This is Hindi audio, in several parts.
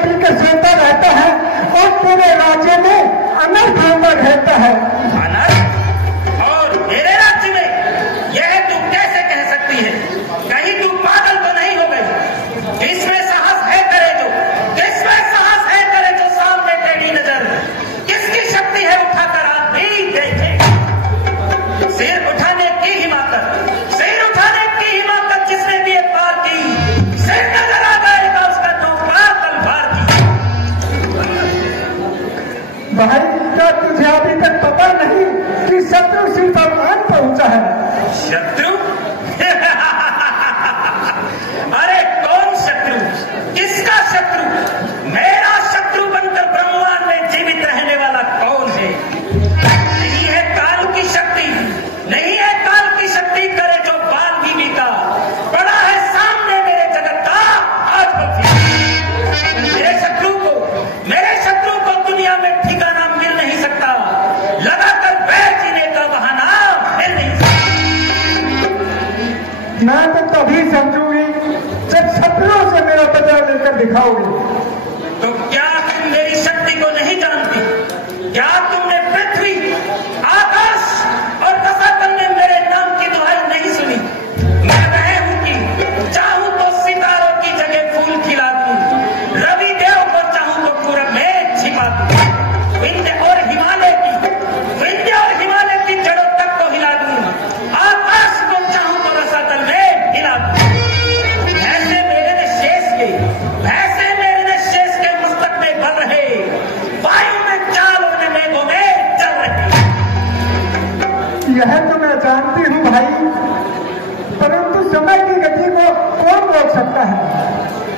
छवि के सोता रहता है और पूरे राज्य में अनर्थ होता रहता है। अनर्थ? और मेरे राज्य में यह तू कैसे कह सकती है? कहीं तू पागल तो नहीं हो गई? किसमें साहस है करे जो, किसमें साहस है करे जो सामने तेरी नजर, किसकी शक्ति है उठाकर आप भी देखे। सिर उठाने की हिम्मत, सिर उठाने की हिम्मत जिसने भी एक बार की, सिर नजर आ जाएगा उसका टोकरा तलवार की। भाई क्या तुझे अभी तक पता नहीं कि शत्रु सिर पर मान पहुंचा है? शत्रु? अरे कौन शत्रु? किसका शत्रु? मेरा शत्रु बनकर ब्रह्मांड में जीवित रहने वाला कौन है? नहीं है काल की शक्ति, नहीं है काल की शक्ति करे जो वाल्मीकि का, बड़ा है सामने मेरे जगत का आज मेरे शत्रु को दुनिया में ठिकाना मिल नहीं सकता, लगाकर बैठ जीने का बहाना मिल नहीं सकता। मैं तो तभी समझूंगी जब शत्रुओं से मेरा बदला लेकर दिखाओगे। तो क्या तुम मेरी शक्ति को नहीं जानती? क्या तुमने पृथ्वी, आकाश और रसातल में मेरे नाम की दुहाई नहीं सुनी? मैं वह हूं कि चाहूं तो सितारों की जगह फूल खिला दूं, रवि देव को चाहूं तो पूरब में छिपा दूं, विंध्य और हिमालय की जड़ों तक को हिला दूं, आकाश को चाहूं तो रसातल में हिला दूं। ऐसे मेरे ने शेष के, ऐसे मेरे ने शेष के मस्तक में बल रहे, वायु में चाल और मेघों में चल रहे। यह तो मैं जानती हूँ भाई, परंतु समय की गति को कौन रोक सकता है?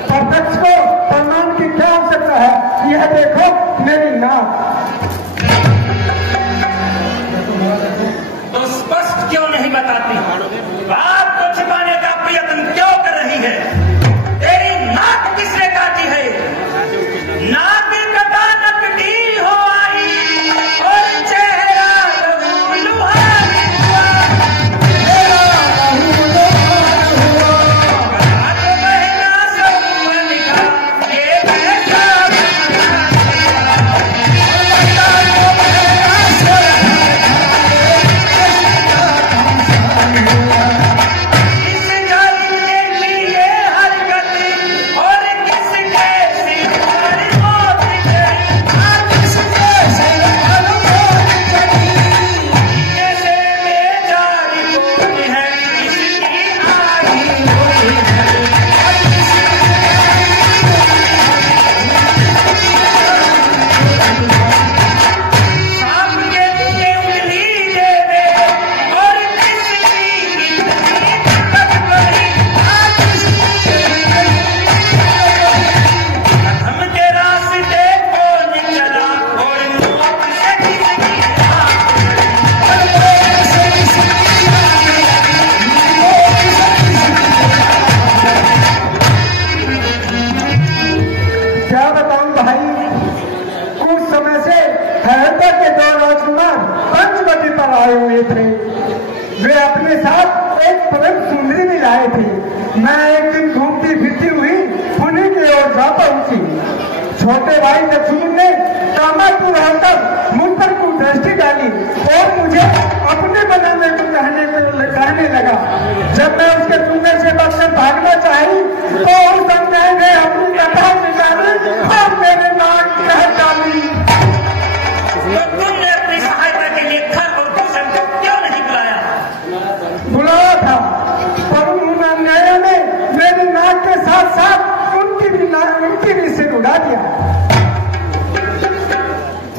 प्रत्यक्ष को प्रमाण की क्या आवश्यकता है? यह देखो मेरी नाक। तो स्पष्ट क्यों नहीं बताती? बात को छिपाने का प्रयत्न क्यों कर रही है? तेरी नाक किसने काटी है? नाक कटा नकटी हो आई और चेहरा लहू लुहार हुआ। हाथ बहना सब बन का ये पैसा वे अपने साथ एक परम सुंदरी भी लाए थे। मैं एक दिन घूमती फिरती हुई पुणे की ओर जा पहुंची। छोटे भाई लक्ष्मण ने कामातुर होकर मुझ पर कुदृष्टि डाली और मुझे अपने बनाने को कहने लगा। जब मैं उसके सुनने से बचकर भागना चाही तो उस अन्याय ने अपनी कथा निकाली और मेरे नाक कह डाली। तुमने अपनी सहायता के लिए खर और भूषण को क्यों नहीं बुलाया? बुलाया था, पर उन अन्यायों ने मेरे नाक के साथ साथ उनकी भी सिर उड़ा दिया।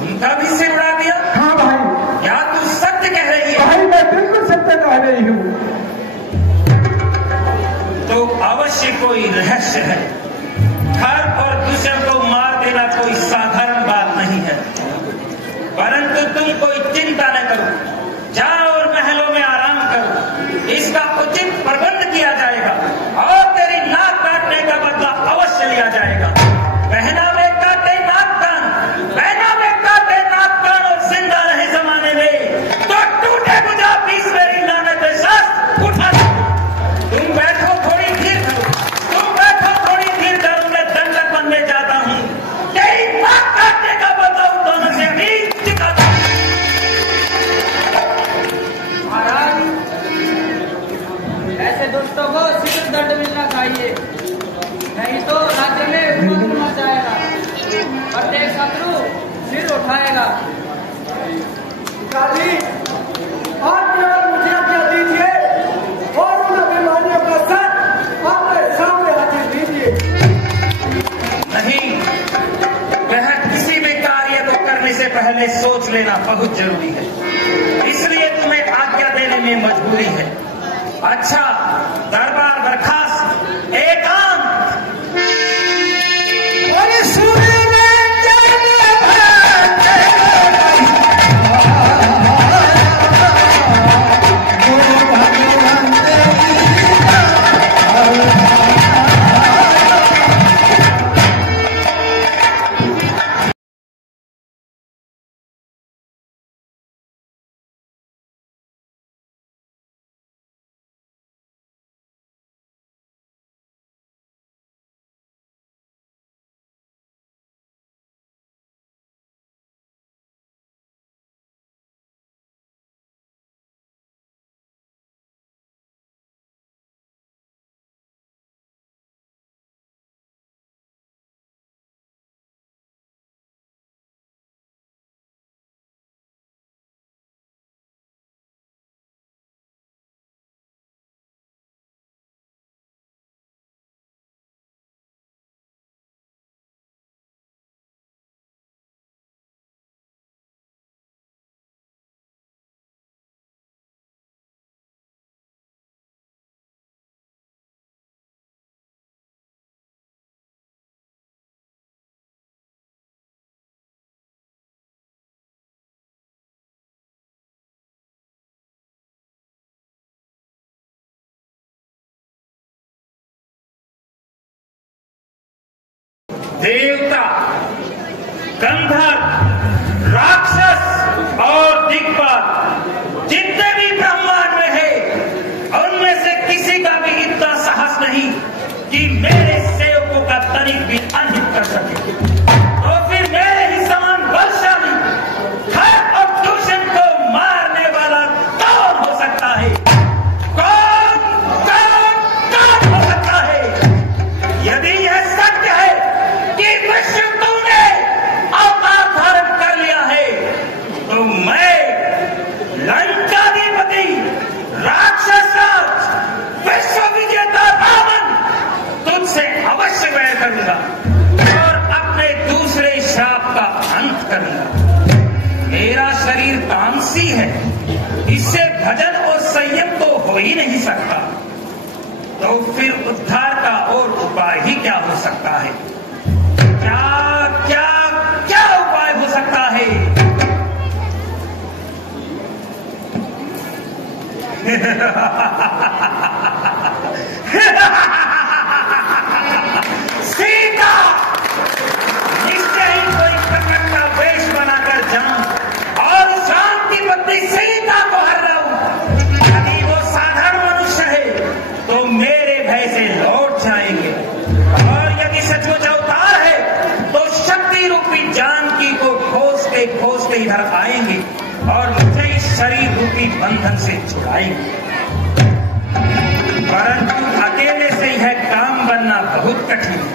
उनका भी सिर उड़ा दिया? हाँ भाई। क्या तू सत्य कह रही है? भाई मैं बिल्कुल सत्य कह रही हूँ। तो अवश्य कोई रहस्य है। खर और दूसरे को मार देना कोई साधारण बात नहीं है, परंतु तुम कोई चिंता न करो, जाओ और महलों में आराम करो। इसका उचित प्रबंध किया जाएगा और तेरी नाक काटने का बदला अवश्य लिया जाएगा। बहना में काटे नाक कान, बहना में काटे नाक कान और जिंदा रहे जमाने में तो टूटे बुझा पीस मेरी लानत शास्त्र उठा। तुम बैठो थोड़ी देर करो, तुम बैठो थोड़ी देर करो, मैं दंडक बनने जाता हूँ। लगा। पिताजी, आप केवल मुझे आज्ञा दीजिए और उन अभिमानियों का सर आपके सामने हाजिर दीजिए। नहीं, वह किसी भी कार्य को करने से पहले सोच लेना बहुत जरूरी है, इसलिए तुम्हें आज्ञा देने में मजबूरी है। अच्छा, दरबार बर्खास्त, एकांत। देवता, गंधर्व, राक्षस और दिग्पाल जितने भी ब्रह्मांड में है, उनमें से किसी का भी इतना साहस नहीं कि मेरे सेवकों का तनिक भी अनहित कर सके। तो फिर मेरे ही समान बलशाली खर और दूषण को मारने वाला कौन हो सकता है? कौन कौन कौन हो सकता है? यदि यह सत्य है कि विष्णु तुमने अवतार धारण कर लिया है, तो मैं लंकाधिपति राक्षस राज विश्व विजेता रावण तुझसे अवश्य वैर करूंगा और अपने दूसरे श्राप का अंत करूंगा। मेरा शरीर तामसी है, इससे भजन और संयम तो हो ही नहीं सकता, तो फिर उद्धार का और उपाय ही क्या हो सकता है? क्या क्या क्या उपाय हो सकता है? सीता, निश्चय ही कोई प्रकट का वेश बनाकर जाऊं और शांति पत्नी सीता को हर लाऊं। यदि वो साधारण मनुष्य है तो मेरे भय से लौट जाएंगे, और यदि सचमुच अवतार है तो शक्ति रूपी जानकी को खोजते इधर आएंगे और मुझे इस शरीर रूपी बंधन से छुड़ाएंगे। परंतु अकेले से यह काम बनना बहुत कठिन है,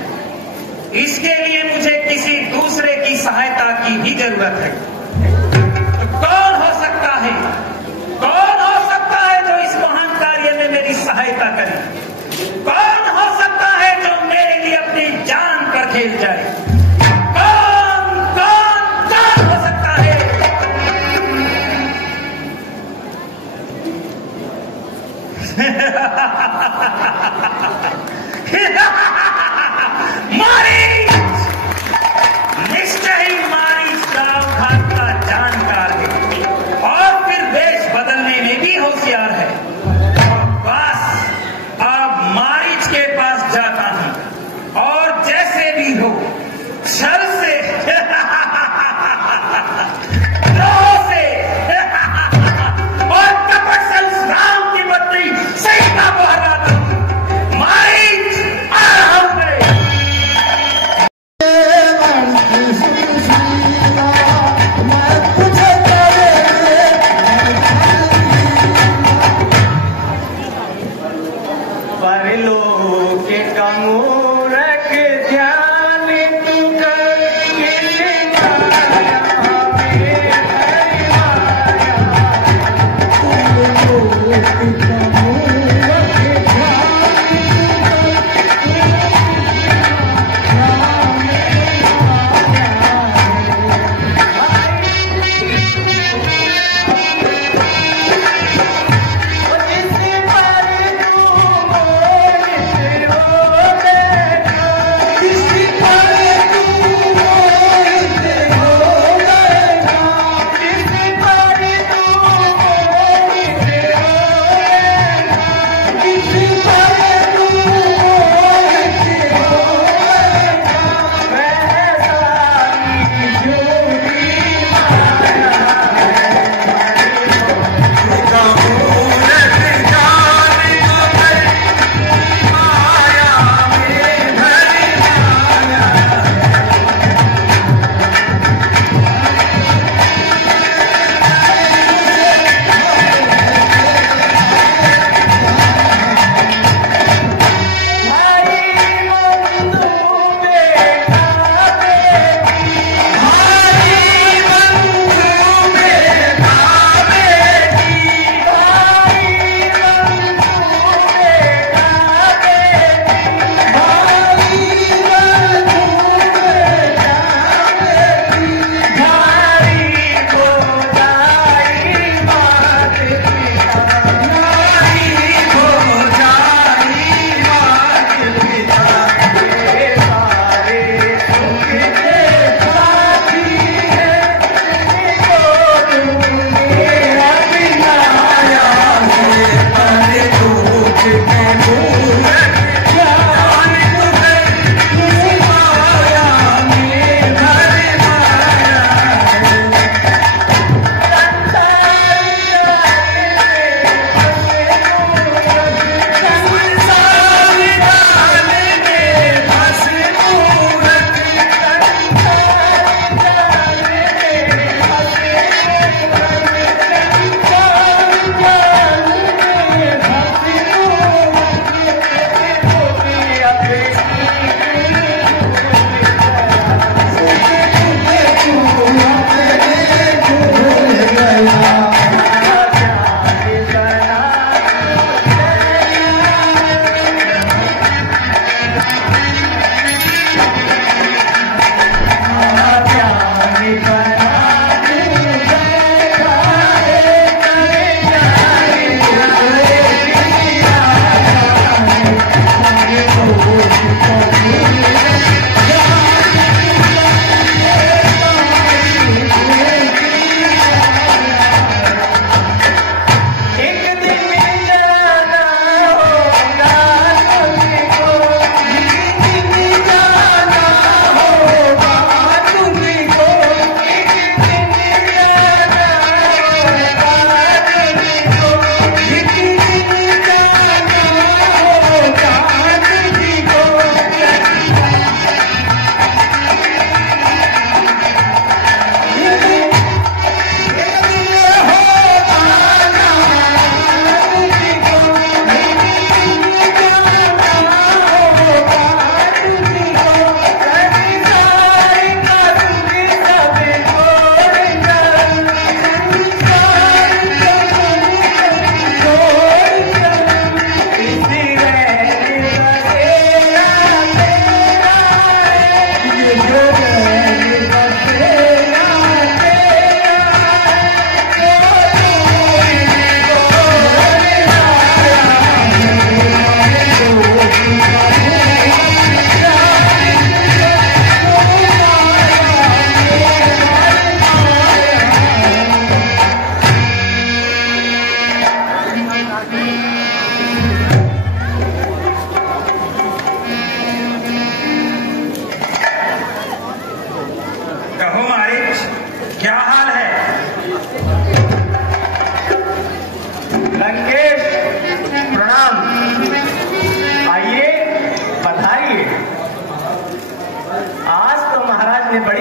इसके लिए मुझे किसी दूसरे की सहायता की भी जरूरत है। तो कौन हो सकता है? कौन हो सकता है जो इस महान कार्य में मेरी सहायता करे? कौन हो सकता है जो मेरे लिए अपनी जान पर खेल जाए? कौन कौन कौन हो सकता है? मारीच, निश्चय ही मारीच दावघाट का जानकार है और फिर देश बदलने में भी होशियार है। बस अब मारीच के पास जाता हूं और जैसे भी हो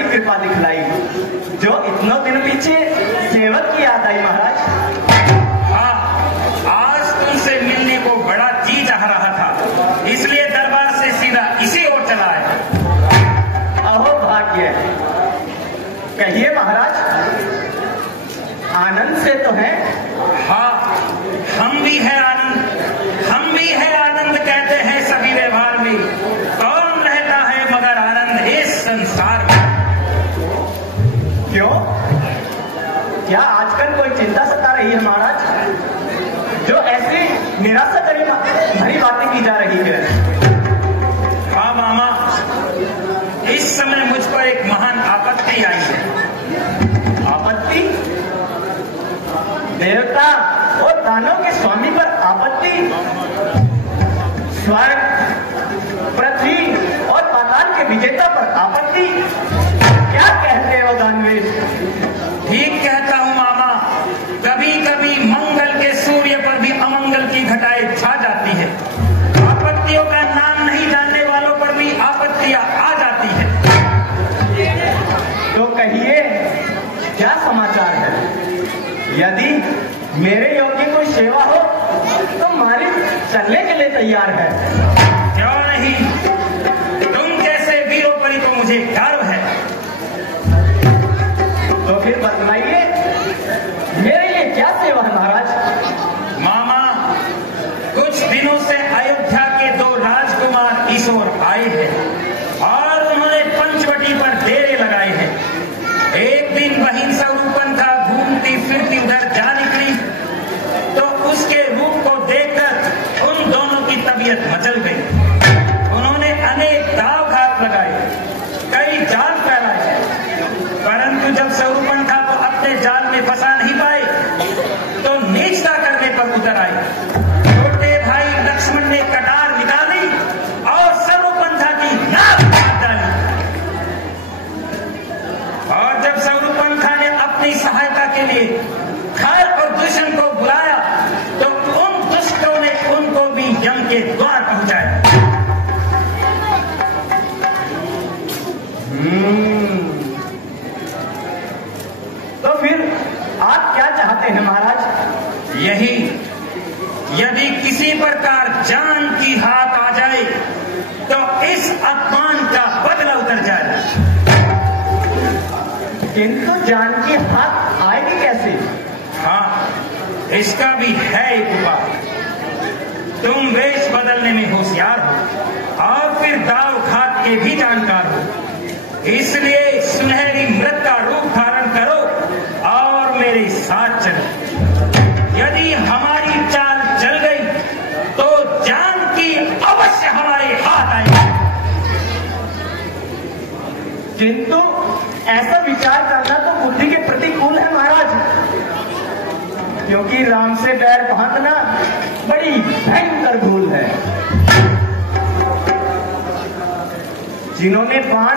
कृपा दिखलाई, जो इतनों दिन पीछे सेवक की याद आई महाराज। हाँ, आज तुमसे मिलने को बड़ा जी चाह रहा था, इसलिए दरबार से सीधा इसी ओर चला है। अहो भाग्य, कहिए महाराज, आनंद से तो है? हाँ, हम भी है आनंद, हम भी है आनंद कहते हैं सभी व्यवहार में। कौन रहता है मगर आनंद इस संसार में? क्यों, क्या आजकल कोई चिंता सता रही है महाराज, जो ऐसी निराशा भरी बातें की जा रही है? हाँ मामा, इस समय मुझ पर एक महान आपत्ति आई है। आपत्ति? देवता और दानव के स्वामी पर आपत्ति? स्वर्ग, पृथ्वी और पाताल के विजेता पर आपत्ति? क्या कहते हो दानवीर? ठीक कहता हूँ मामा, कभी कभी मंगल के सूर्य पर भी अमंगल की घटाएं छा जाती है। आपत्तियों का नाम नहीं जानने वालों पर भी आपत्तियां आ जाती है। तो कहिए, क्या समाचार है? यदि मेरे योग्य कोई सेवा हो तो मारी चलने के लिए तैयार है। क्यों नहीं, तुम जैसे वीरों पर ही तो मुझे गर्व है। तो फिर बतलाइए, मेरे लिए क्या सेवा है महाराज? मामा, कुछ दिनों से अयोध्या के 2 राजकुमार इस ओर आए हैं और उन्होंने पंचवटी पर डेरे लगाए हैं। एक दिन बहिन स्वरूपंथा घूमती फिरती उधर जा निकली तो उसके रूप को देखकर उन दोनों की तबीयत मचल गई। उन्होंने अनेक दाव घात लगाए, कई के लिए घर और दुश्मन को बुलाया तो उन दुष्टों ने उनको भी यम के द्वार पहुंचाया। तो फिर आप क्या चाहते हैं महाराज? यही, यदि किसी प्रकार जान की हाथ आ जाए तो इस अपमान का बदला उतर जाए। किंतु जान की हाथ आएगी कैसे? हाँ, इसका भी है एक उपाय। तुम वेश बदलने में होशियार हो और फिर दाव घात के भी जानकार हो, इसलिए सुनहरी मृत का रूप धारण करो और मेरे साथ चलो। यदि हमारी चाल चल गई तो जान की अवश्य हमारे हाथ आएगी। किंतु ऐसा विचार करना तो बुद्धि के प्रतिकूल है महाराज, क्योंकि राम से बैर बांधना बड़ी भयंकर भूल है। जिन्होंने बाण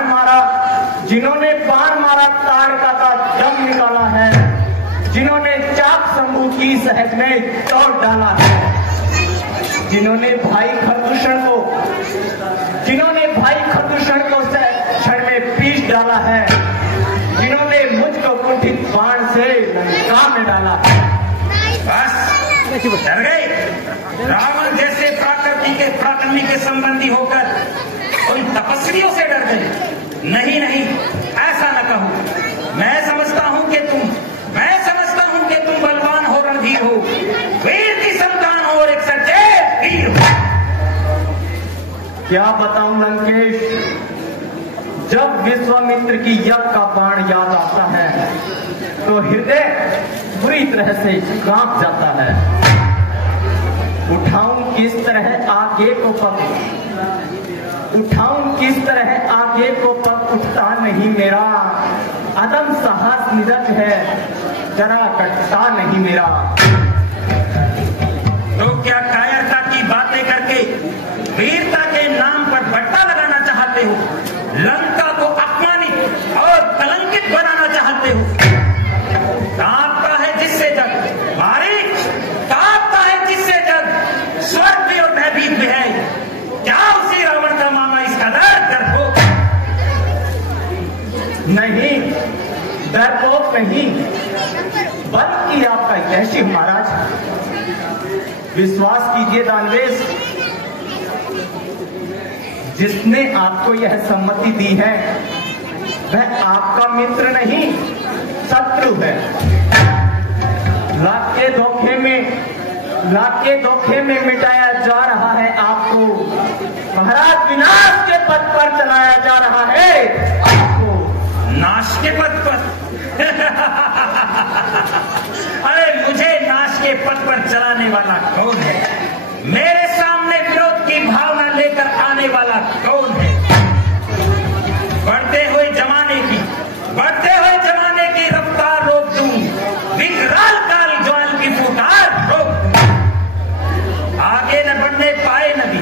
मारा ताड़का का दम निकाला है, जिन्होंने चाक शंभू की सहज में तोड़ डाला है, जिन्होंने भाई खरदूषण को क्षण में पीस डाला है, जिन्होंने मुझको कुंठित बाण से लंका में डाला है। बस डर गए? रावण जैसे प्राकृतिक के संबंधी होकर उन तपस्वियों से डर गए? नहीं, ऐसा न कहो। मैं समझता हूं कि तुम बलवान हो, रणधीर हो, वीर की संतान हो और एक सच्चे वीर हो। क्या बताऊं लंकेश, जब विश्वामित्र की यज्ञ का बाण याद आता है तो हृदय बुरी तरह से कांप जाता है। उठाऊं किस तरह आगे को पग उठता नहीं मेरा, अदम साहस निरज है, जरा कटता नहीं मेरा। तो क्या कायरता की बातें करके वीरता के नाम पर बट्टा लगाना चाहते हो? लंका को अपमानित और कलंकित बनाना चाहते हो? कांपता है जिससे जग, कांपता है जिससे जग, स्वर्ग भी और भयभीत भी है। क्या उसी रावण का मामा इस कदर हो? नहीं, डरपोक नहीं, बल्कि आपका यश महाराज। विश्वास कीजिए दानवेश, जिसने आपको यह सम्मति दी है वह आपका मित्र नहीं, शत्रु है। लाख के धोखे में मिटाया जा रहा है आपको, महाराज विनाश के पथ पर चलाया जा रहा है आपको। नाश के पथ पर? अरे मुझे नाश के पथ पर चलाने वाला कौन है? मेरे सामने विरोध की भावना लेकर आने वाला कौन है? बढ़ते हुए जमाने की रफ्तार रोक दूं, विकराल काल ज्वाल की फुकार रोक दूं। आगे न बढ़ने पाए नदी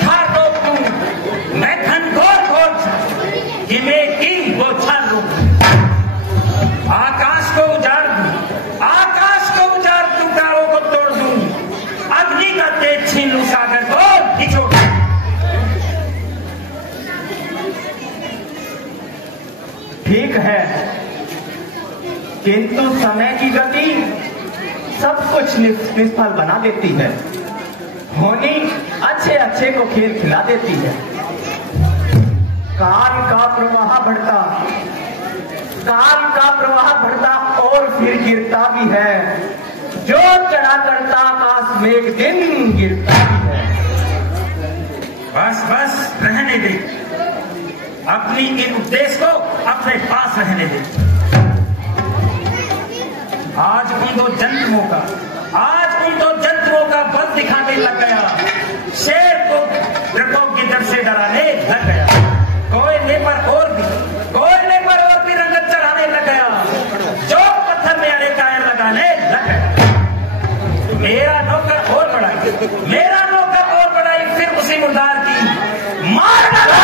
धार रोक दूं। मैं घनघोर हिमें की बौछार रोक दूं। आकाश को उजाड़ दूं, तारों को तोड़ दूं, अग्नि का तेज छीन लूं, सागर को निचोड़ दूं। ठीक है, किंतु समय की गति सब कुछ निष्फल बना देती है। होनी अच्छे को खेल खिला देती है। काल का प्रवाह बढ़ता और फिर गिरता भी है, जो चढ़ा करता आकाश में एक दिन गिरता भी है। बस रहने दे, अपनी इन उपदेश को अपने पास रहने दे। आज उन दो जंतुओं का बल दिखाने लग गया, शेर को प्रकोप की तरफ से डराने लग गया, कोयले पर और भी रंगत चढ़ाने लग गया, जो पत्थर में अरे कायर लगाने लग गया। मेरा नौकर और बढ़ाई, फिर उसी मुर्दार की मार डाला।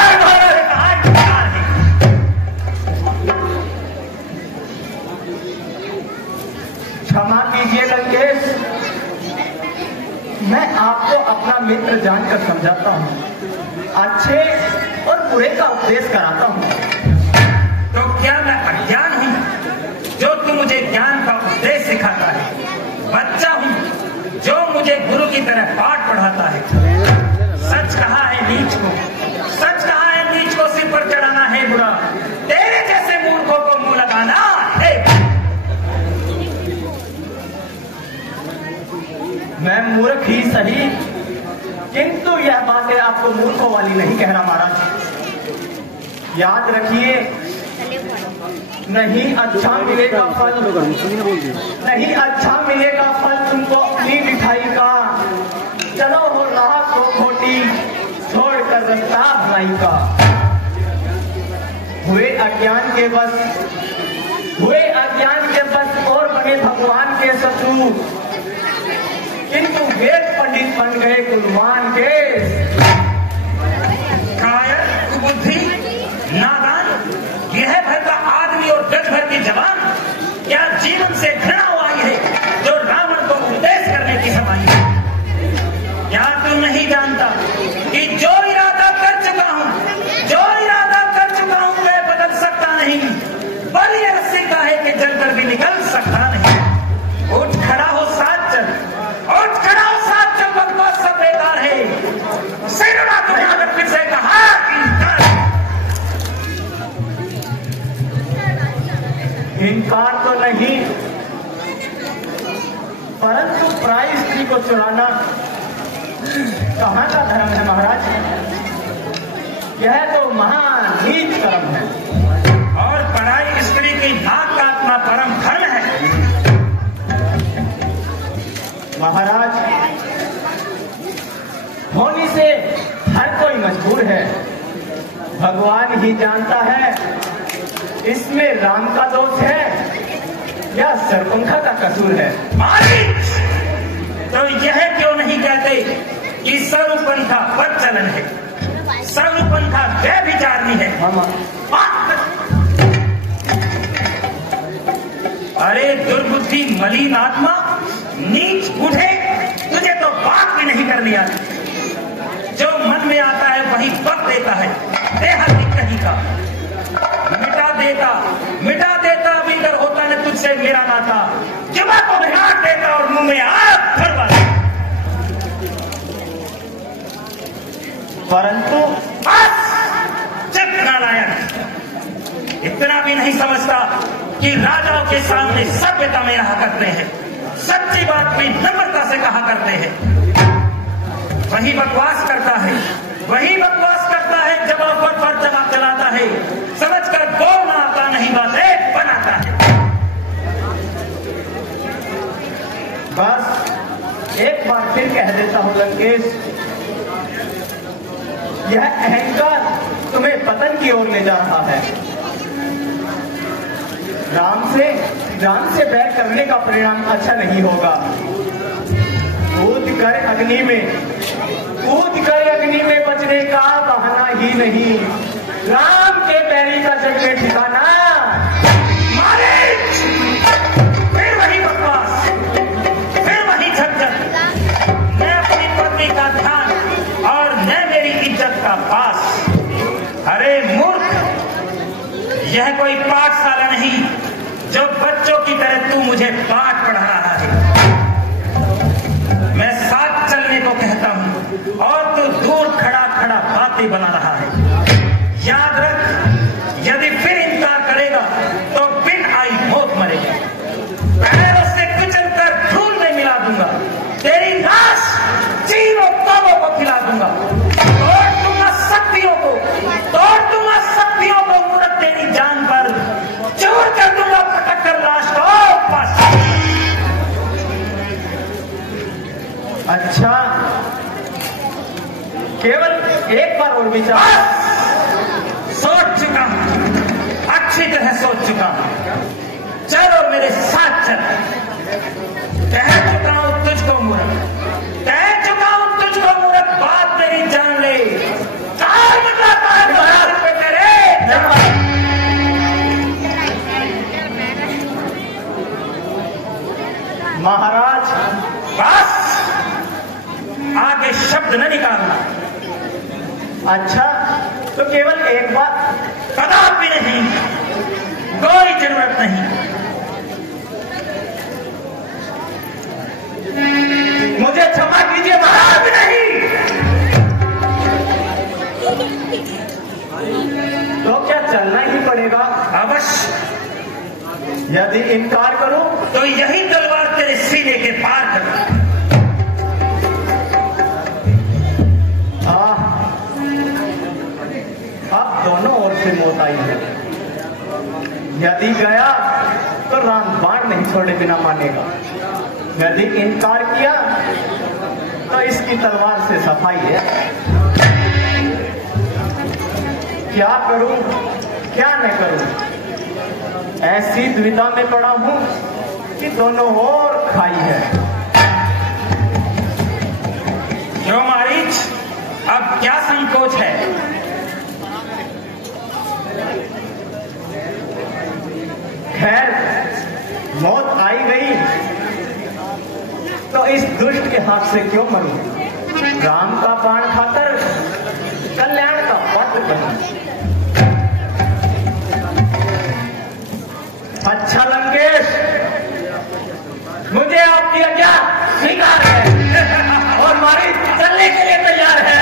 अच्छे और बुरे का उपदेश कराता हूँ। तो क्या मैं अज्ञान हूं जो तू मुझे ज्ञान का उपदेश सिखाता है? बच्चा हूं जो मुझे गुरु की तरह पाठ पढ़ाता है। सच कहा है नीच को, सच कहा है नीच को सिर पर चढ़ाना है बुरा, तेरे जैसे मूर्खों को मुंह लगाना है। मैं मूर्ख ही सही, किंतु यह बातें आपको मूर्खों वाली नहीं कहना महाराज। याद रखिए, नहीं अच्छा मिलेगा फल, नहीं अच्छा मिलेगा फल तुमको अपनी मिठाई का। चलो हो रहा तो खोटी, छोड़कर रास्ता भलाई का। हुए अज्ञान के बस, हुए अज्ञान के बस और बने भगवान के शत्रु, किंतु वेद पंडित बन गए कुलवान के। कायर, कुबुद्धि, नादान, यह भर का आदमी और गज भर की जवान, क्या जीवन से घृणा आई है जो रावण को उपदेश करने की समाई है? क्या तू नहीं जानता कि जो इरादा कर चुका हूं, जो इरादा कर चुका हूं मैं बदल सकता नहीं। बल ये रस्सी का है कि जलकर भी निकल सकता नहीं। उठ खड़ा हो, साथ चल, उठ खड़ा हो, साथ चल, बकवास सब बेकार है। सिरना तुम्हें अगर फिर से कहा इनकार तो नहीं, परंतु पराई स्त्री को चुराना कहाँ का धर्म है महाराज? यह तो महान नीच कर्म है। और पराई स्त्री की नाक काटना परम धर्म है। महाराज, होने से हर कोई मजबूर है, भगवान ही जानता है इसमें राम का दोष है या सरपंखा का कसूर है। मालिक, तो यह क्यों नहीं कहते कि सर्वपंथा प्रचलन है, सर्वपंथा व्यभिचारिणी है? अरे दुर्बुद्धि मलिन आत्मा, नीच बूढ़े, तुझे तो बात भी नहीं करनी आती। जो मन में आता है वही वक्त देता है, देहाती कहीं का मिटा देता अभी कर होता न तुझसे मेरा नाता। जुबा को भिगाड़ देता और मुंह में आग भरवा। परंतु बस चुप नालायक, इतना भी नहीं समझता कि राजाओं के सामने सभ्यता में रहा करते हैं, सच्ची बात भी नम्रता से कहा करते हैं। वही बकवास करता है, वही बकवास करता है, जवाब पर जवाब चलाता है, समझकर बोलना आता नहीं, बातें बनाता है। बस एक बार फिर कह देता हूं लंकेश, यह अहंकार तुम्हें पतन की ओर ले जा रहा है। राम से बैर करने का परिणाम अच्छा नहीं होगा। कूद कर अग्नि में बचने का बहाना ही नहीं, राम के बैरी का जग में ठिकाना। मालिक, फिर वही बकवास, फिर वही झंझट। मैं अपनी पत्नी का ध्यान और न मेरी इज्जत का पास। अरे मूर्ख, यह कोई पाठशाला नहीं जो बच्चों की तरह तू मुझे पाठ पढ़ा रहा है। मैं साथ चलने को कहता हूं और तू दूर खड़ा खड़ा बातें बना रहा है। याद रख, यदि फिर इनकार करेगा तो बिन आई मौत मरेगा। पैरों से कुचलकर धूल में मिला दूंगा, तेरी लाश चीरों तौबों को खिला दूंगा। तोड़ दूंगा शक्तियों को, तोड़ दूंगा शक्तियों को, मूर्ख तेरी जान पर चूर कर दूंगा, पटक कर लाश को बस। अच्छा, केवल एक बार और विचार। सोच चुका हूं, अच्छी तरह सोच चुका हूं। चलो मेरे साथ चल। कह चुका हूं तुझको मूर्ख, कह चुका हूं तुझको मूर्ख, बात मेरी जान ले। चार मतलब पे तेरे महाराज, बस आगे शब्द न निकालना। अच्छा पड़ेगा? अवश्य। यदि इनकार करूं तो यही तलवार तेरे सीने के पार कर। अब दोनों ओर से मौत आई है। यदि गया तो रामबाण नहीं छोड़े बिना मानेगा। यदि इनकार किया तो इसकी तलवार से सफाई है। क्या करूं क्या न करूं, ऐसी दुविधा में पड़ा हूं कि दोनों ओर खाई है। क्यों मारीच, अब क्या संकोच है? खैर, मौत आई गई तो इस दुष्ट के हाथ से क्यों मरूं? राम का बाण खाकर कल्याण का पात्र बनूं। अच्छा लंकेश, मुझे आपकी आज्ञा स्वीकार है और मारी चलने के लिए तैयार है।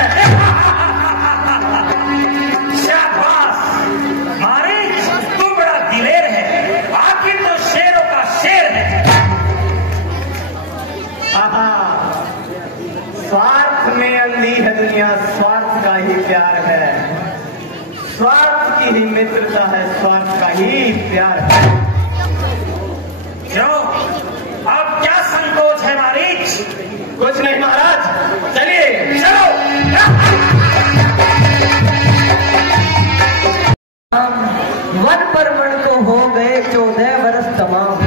शाबाश मारी, तू बड़ा दिलेर है, आखिर तो शेरों का शेर है। स्वार्थ में अंधी है दुनिया, स्वार्थ का ही प्यार है। स्वार्थ की ही मित्रता है, स्वार्थ का ही प्यार है। क्यों, अब क्या संकोच है मारीच? कुछ नहीं महाराज, चलिए चलो। वन परमण को हो गए 14 वर्ष तमाम।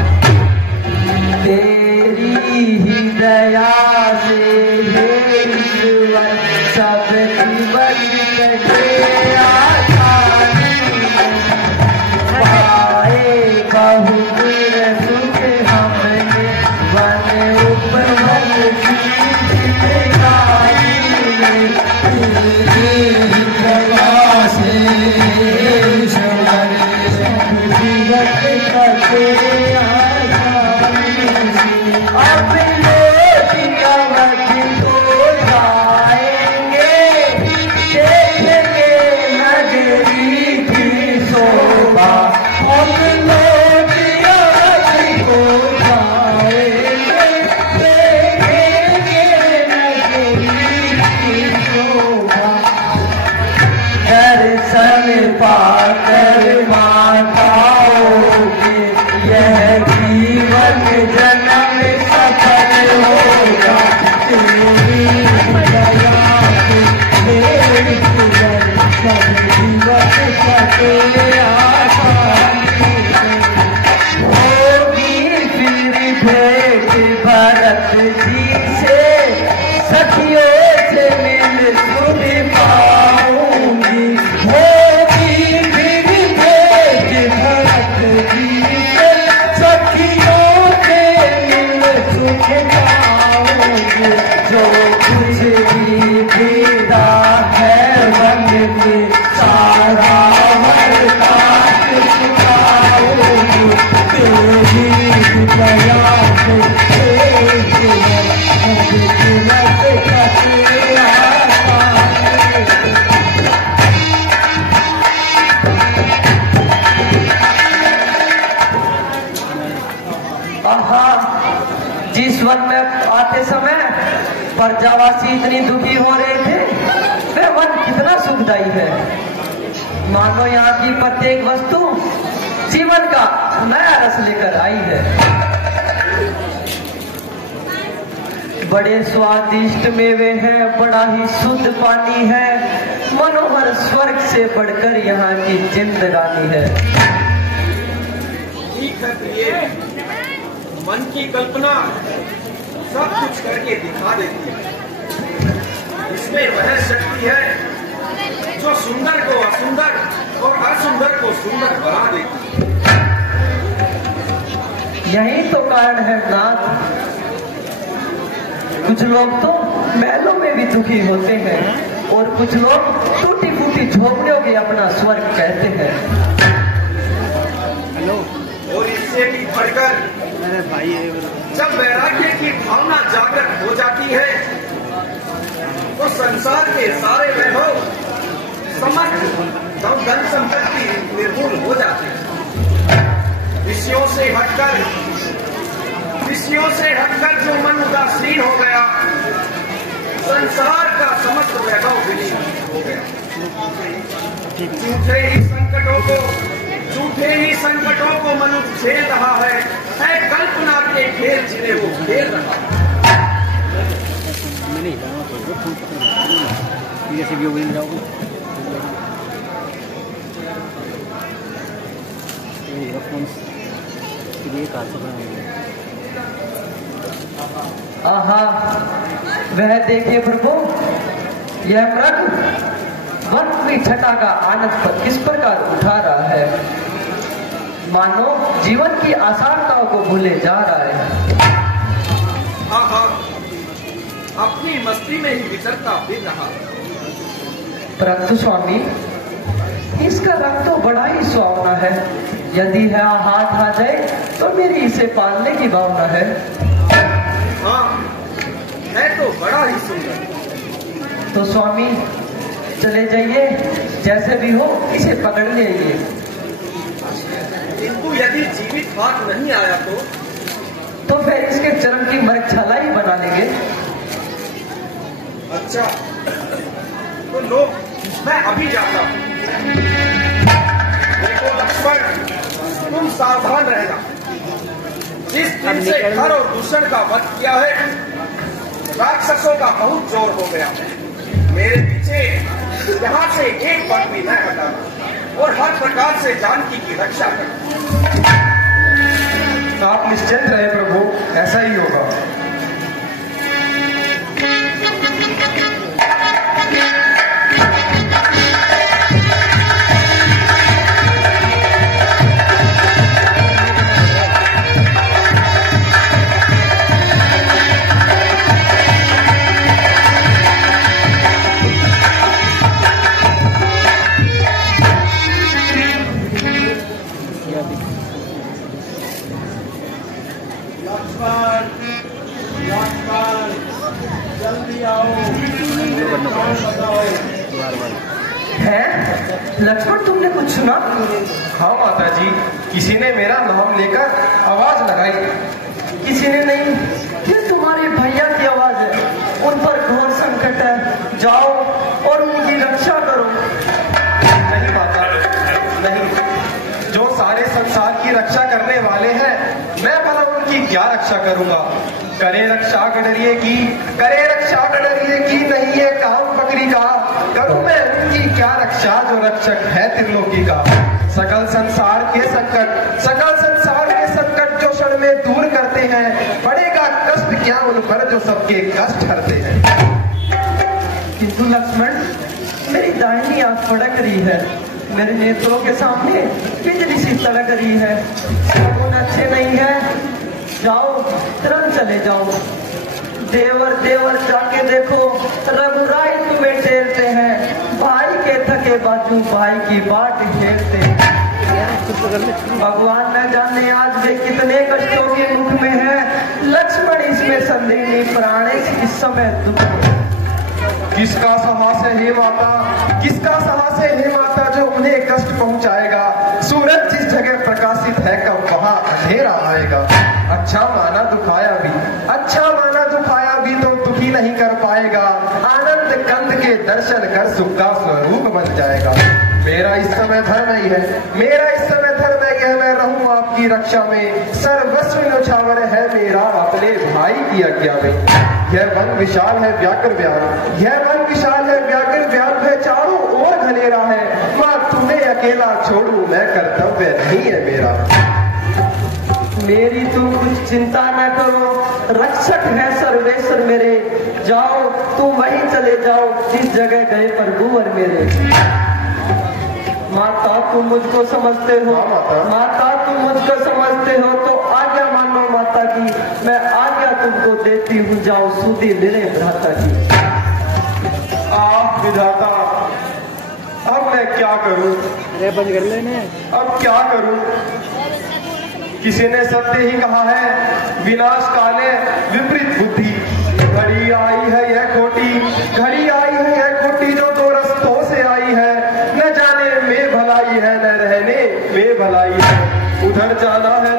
तेरी ही दया से हे ईश्वर सब जीवन कटे आसानी पाए कहूँ सुख हमने वन उपवन की जिंदगानी में। तेरी ही दया से ईश्वर सब जीवन कटे अब लोग अवध को जाएंगे, देखेंगे नगरी की शोभा। अब लोग अवध को जाएंगे, देखेंगे नगरी की शोभा। दर्शन पाकर माताओं के यह जीवन जन्म सफल होगा। तेरी दया से मेरी जीवन सब जीवन सफल आसानी होगी। फिर भेंट भरत जी से सखियों से मिल सुन पाऊंगी। होगी फिर भेंट भरत जी से सखियों से मिल सुन पाऊंगी। जो कुछ भी दीदा है मन में सारा वर्ता चुकाऊंगी। तेरी दया से जिस वन में आते समय प्रजावासी इतनी दुखी हो रहे थे, वह वन कितना सुखदायी है। मानो यहाँ की प्रत्येक वस्तु जीवन का नया रस लेकर आई है। बड़े स्वादिष्ट मेवे हैं, बड़ा ही शुद्ध पानी है, मनोहर स्वर्ग से बढ़कर यहाँ की जिंदगानी है। ठीक है प्रिय, मन की कल्पना सब कुछ करके दिखा देती है। इसमें वह शक्ति है जो सुंदर को असुंदर और असुंदर को सुंदर बना देती है। यही तो कारण है नाथ, कुछ लोग तो महलों में भी दुखी होते हैं और कुछ लोग टूटी फूटी झोपड़ियों के अपना स्वर्ग कहते हैं। और इससे भी बढ़कर जब वैराग्य की भावना जागृत हो जाती है तो संसार के सारे वैभव, समस्त धन संपत्ति निर्मूल हो जाती है। विषयों से हटकर जो मन उदासीन हो गया, संसार का समस्त वैभव विलीन हो गया। झूठे ही संकटों को मनुष्य झेल रहा है कल्पना के खेल जिन्हें वो खेल रहा है। आहा, वह देखिए प्रभु, यह मृग वक्री छटा का आनंद पर किस प्रकार उठा रहा है, मानो जीवन की आसानताओं को भूले जा रहा है। आहा, अपनी मस्ती में ही विचरता फिर रहा। परंतु स्वामी, इसका रंग तो बड़ा ही सुहावना है। यदि है हाथ आ जाए तो मेरी इसे पालने की भावना है। हाँ, है तो बड़ा ही सुंदर। तो स्वामी चले जाइए, जैसे भी हो इसे पकड़ लीजिए। किंतु यदि जीवित हाथ नहीं आया तो फिर इसके चरण की मरछाला ही बना लेंगे। अच्छा, तो लो, मैं अभी जाता हूं। देखो लक्ष्मण, तुम सावधान रहना। जिस दिन से घर और दूषण का वध किया है, राक्षसों का बहुत जोर हो गया है। मेरे पीछे यहाँ से एक पग भी न हटाना और हर प्रकार से जानकी की रक्षा करना। आप निश्चिंत रहे प्रभु, ऐसा ही होगा। लक्ष्मण, तुमने कुछ सुना? हाँ माता जी, किसी ने मेरा नाम लेकर आवाज लगाई। किसी ने नहीं, ये तुम्हारे भैया की आवाज है। उन पर घोर संकट है, जाओ और उनकी रक्षा करो। नहीं माता, नहीं। जो सारे संसार की रक्षा करने वाले हैं, मैं भला उनकी क्या रक्षा करूंगा? करे रक्षा गडरिए की, नहीं है काम बकरी का। करूं मैं उनकी क्या रक्षा जो रक्षक है त्रिलोकी का। सकल संसार के संकट जो क्षण में दूर करते हैं, पड़ेगा कष्ट क्या उन पर जो सबके कष्ट हरते हैं। किंतु लक्ष्मण, मेरी दाहिनी आंख फड़क रही है, मेरे नेत्रों के सामने बिजली सी तड़क रही है। शगुन अच्छे नहीं है, जाओ तुरंत चले जाओ। देवर जाके देखो, रघुराई तुम्हें टेरते हैं। भाई के थके बाजू भाई की बाट घेरते हैं। भगवान न जाने आज वे कितने कष्टों के मुख में है। लक्ष्मण इसमें संदेह नहीं, प्राणेश इस समय दुख में। किसका साहस है हे माता, किसका साहस है हे माता जो उन्हें कष्ट पहुंचाएगा। सूरज जिस जगह प्रकाशित है कब वहां अंधेरा आएगा। अच्छा माना दुखाया भी तो दुखी नहीं कर पाएगा। आनंद कंद के दर्शन कर सुख का स्वरूप बन जाएगा। मेरा इस समय धर्म ही है, मैं रहूं आपकी रक्षा में। सर्वस्व न्यौछावर है मेरा अपने भाई की आज्ञा में। यह वन विशाल है व्याकुल व्यान है, चारों ओर घनेरा है। मां तुम्हें अकेला छोड़ू मैं, कर्तव्य नहीं है मेरा। मेरी तुम कुछ चिंता न करो, रक्षक है सर्वेश्वर मेरे। जाओ तुम वहीं चले जाओ जिस जगह गए प्रभुवर मेरे। माता तुम मुझको समझते हो, तो आज्ञा मानो माता की। मैं आज्ञा तुमको देती हूँ, जाओ सूदी मिले भ्राता की। आप विधाता, अब मैं क्या करूं? बंद कर लेने। अब क्या करूं? किसी ने सत्य ही कहा है, विनाश काले विपरीत बुद्धि। घड़ी आई है यह खोटी जो दो रस्तों से आई है। न जाने में भलाई है न रहने में भलाई है। उधर जाना है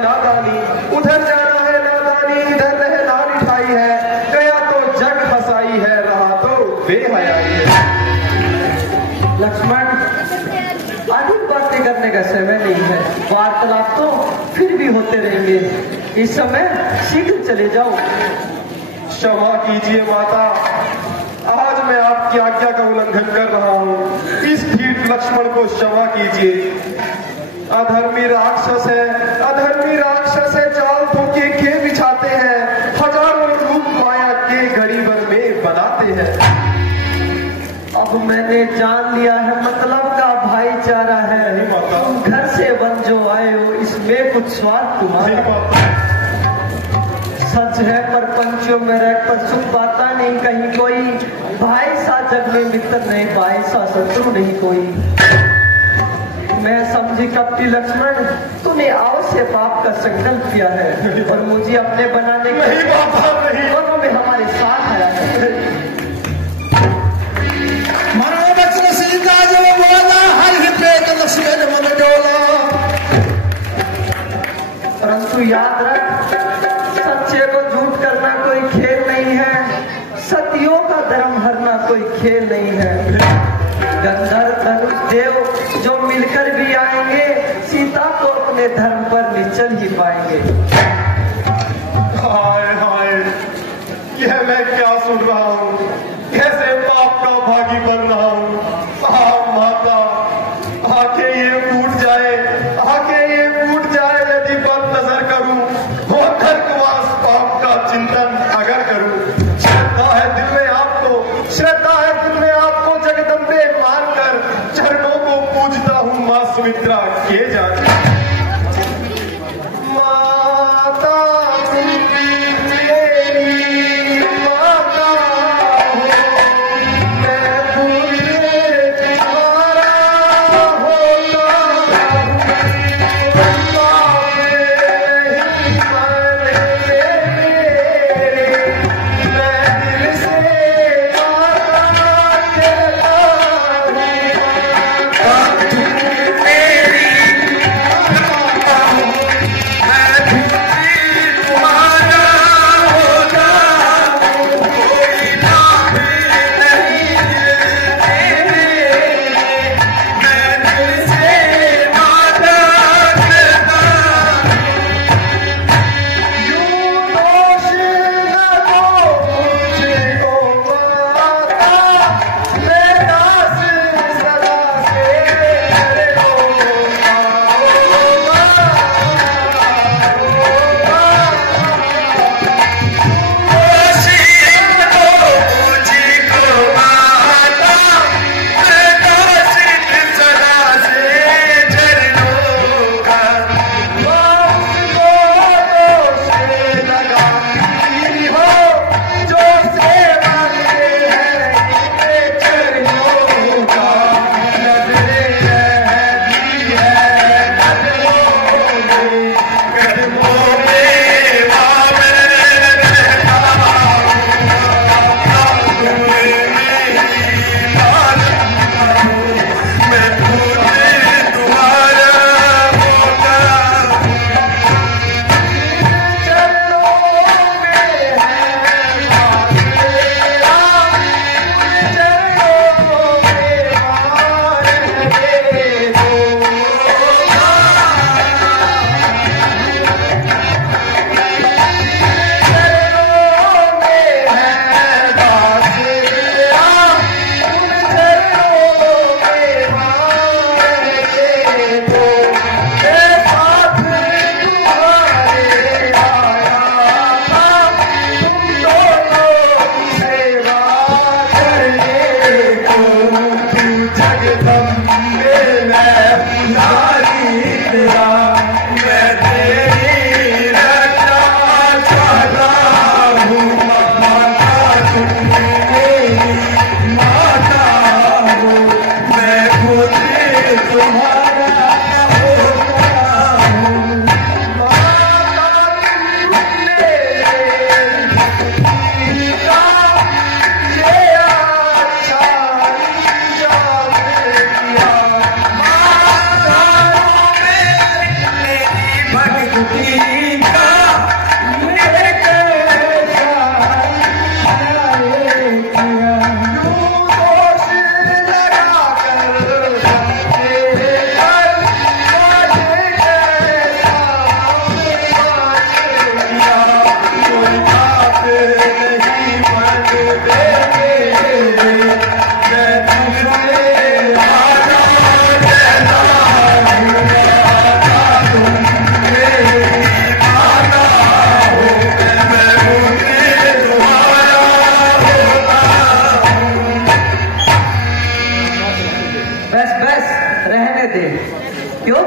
करने का समय नहीं है। वार्तालाप तो फिर भी होते रहेंगे, इस समय शीघ्र चले जाओ। क्षमा कीजिए माता, आज मैं आपकी आज्ञा का उल्लंघन कर रहा हूँ। इस ढीठ लक्ष्मण को क्षमा कीजिए। अधर्मी राक्षस है, जाल धोखे के बिछाते हैं, हजारों रूप माया के घड़ी भर में बनाते हैं। अब मैंने जान लिया है मतलब का भाईचारा है। तुम घर से बन जो आए हो, इसमें कुछ स्वार्थ तुम्हारा। सच है पर पंचों में रह पर सुख पाता नहीं कहीं कोई। भाई सा जग में मित्र नहीं, भाई सा शत्रु नहीं कोई। मैं समझी कपटी लक्ष्मण, तूने अवश्य पाप का संकल्प किया है और मुझे अपने बनाने के दोनों में हमारे साथ आया है। परंतु याद रख, सच्चे को झूठ करना कोई खेल नहीं है, सतियों का धर्म हरना कोई खेल नहीं है। गंधर्व धनुष देव जो मिलकर भी आएंगे, सीता को अपने धर्म पर निचल ही पाएंगे। हाय हाय, यह मैं क्या सुन रहा हूँ, कैसे पाप का भागी बन रहा हूँ। माता, आंखें ये फूट जाए यदि बंद नजर करूं, वो नरकवास पाप का चिंतन अगर करूं। श्रद्धा है दिल में आपको जगदम्बे मानकर चरणों को पूजता हूँ माँ सुमित्रा के जाने।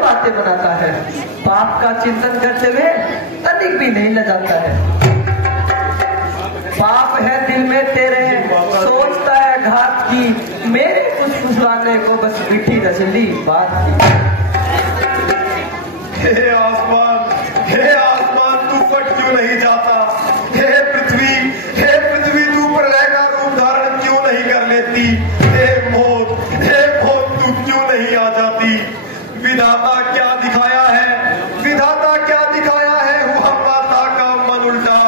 बातें बनाता है। पाप का चिंतन करते हुए तनिक भी नहीं लजाता है। पाप है दिल में तेरे, सोचता है घात की, मेरे कुछ फुसलाने को बस मीठी नजली बात की। हे आसमान तू फट क्यों नहीं जाता? हे पृथ्वी तू प्रलय का रूप धारण क्यों नहीं कर लेती? हे मौत तू क्यों नहीं आ जाती? विधाता क्या दिखाया है हुआ माता का मन उल्टा,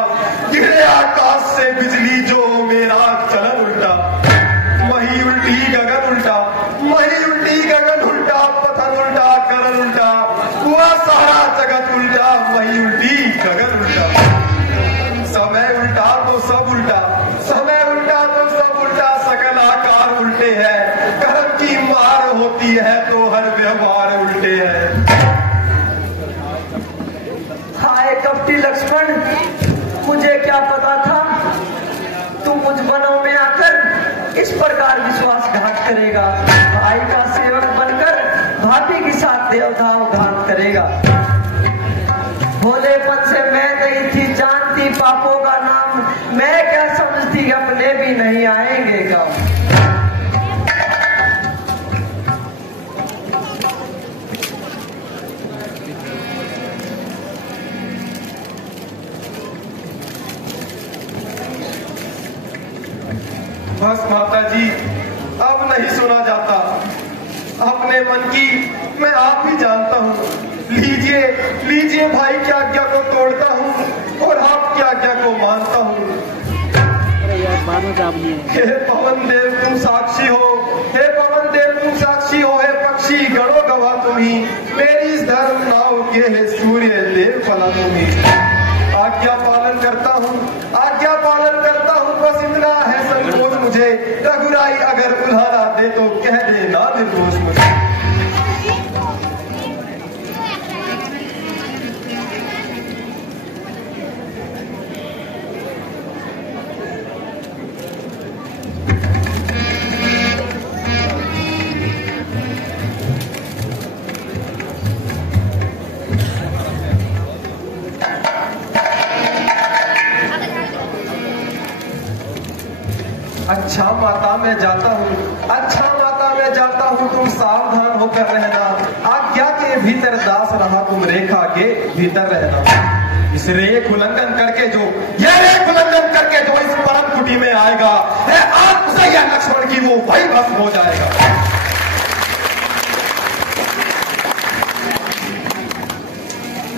गिरे आकाश से बिजली जो मेरा चलन उल्टा, वही उल्टी गगन उल्टा, पथन उल्टा, करन उल्टा, हुआ सारा जगत उल्टा, वही उल्टी गगन उल्टा। समय उल्टा तो सब उल्टा, सकल आकार उल्टे हैं, कर्म की मार होती है तो हर व्यवहार उल्टे हैं। हाय कपटी लक्ष्मण, मुझे क्या पता था तू मुझ वनों में आकर इस प्रकार विश्वासघात करेगा। भाई का सेवक बनकर भाभी के साथ देवघात करेगा। भोलेपन से मैं नहीं थी जानती पापों का नाम, मैं क्या समझती अपने भी नहीं आएंगे काम। बस माता जी, अब नहीं सुना जाता। अपने मन की मैं आप ही जानता हूँ। लीजिए भाई की आज्ञा को तोड़ता हूँ और आपकी आज्ञा को मानता हूँ। हे पवन देव तुम साक्षी हो, हे पक्षी गणों गवाह तुम्ही, मेरी इस धर्म नाव के है सूर्य देव फला तुम्ही। आज्ञा पालन करता हूँ, बस इतना है संकोच मुझे, रघुराई अगर उल्हाना दे तो कह दे ना निर्दोष मुझे। अच्छा माता मैं जाता हूँ, तुम सावधान होकर रहना। आज्ञा के भीतर दास रहा, तुम रेखा के भीतर रहना। इस रेख उल्लंघन करके जो इस परम कुटी में आएगा, आत्मसैया लक्ष्मण की वो वही भस्म हो जाएगा।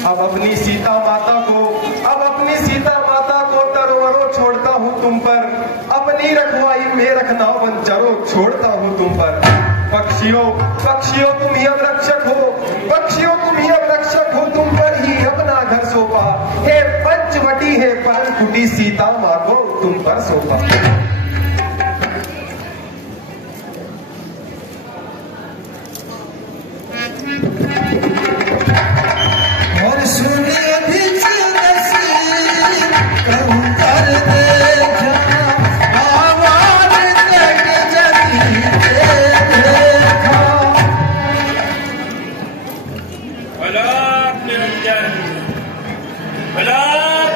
अब अपनी सीता माता को तरोवरों छोड़ता हूँ तुम पर, अपनी रखवाई में रखना वंचरों छोड़ता हूँ तुम पर। पक्षियों तुम ही अब रक्षक हो, तुम पर ही अपना घर सौंपा। हे पंचवटी है परम कुटी, सीता माँ को तुम पर सौंपा। और सुनिए भी कहूँ कर दे आवाज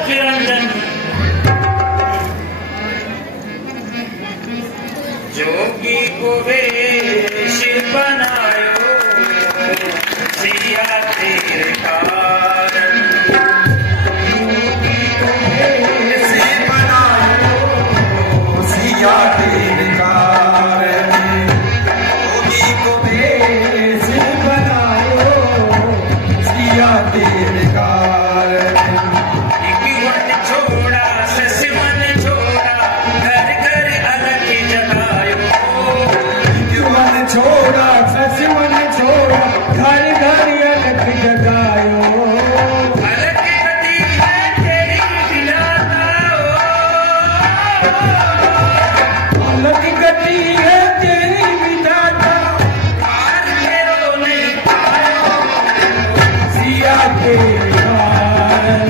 निरंजन जोगी को वेश बनायो सिया तेरे कारण, जोगी को वेश बनायो सिया तेरे कारण, जोगी को वेश बनायो सिया तेरे कारण। मन छोड़ा सस मन छोड़ा घर घर अलग जगायो, मन छोड़ा सस मन छोड़ा घर घर अलग जगायो। अलग गति है तेरी विधाता, अलग गति है तेरी विधाता, हार मेरो नहीं पायो सिया तेरे कारण,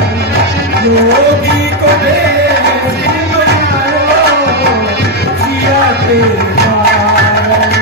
योगी को वेश बनायो सिया तेरे कारण।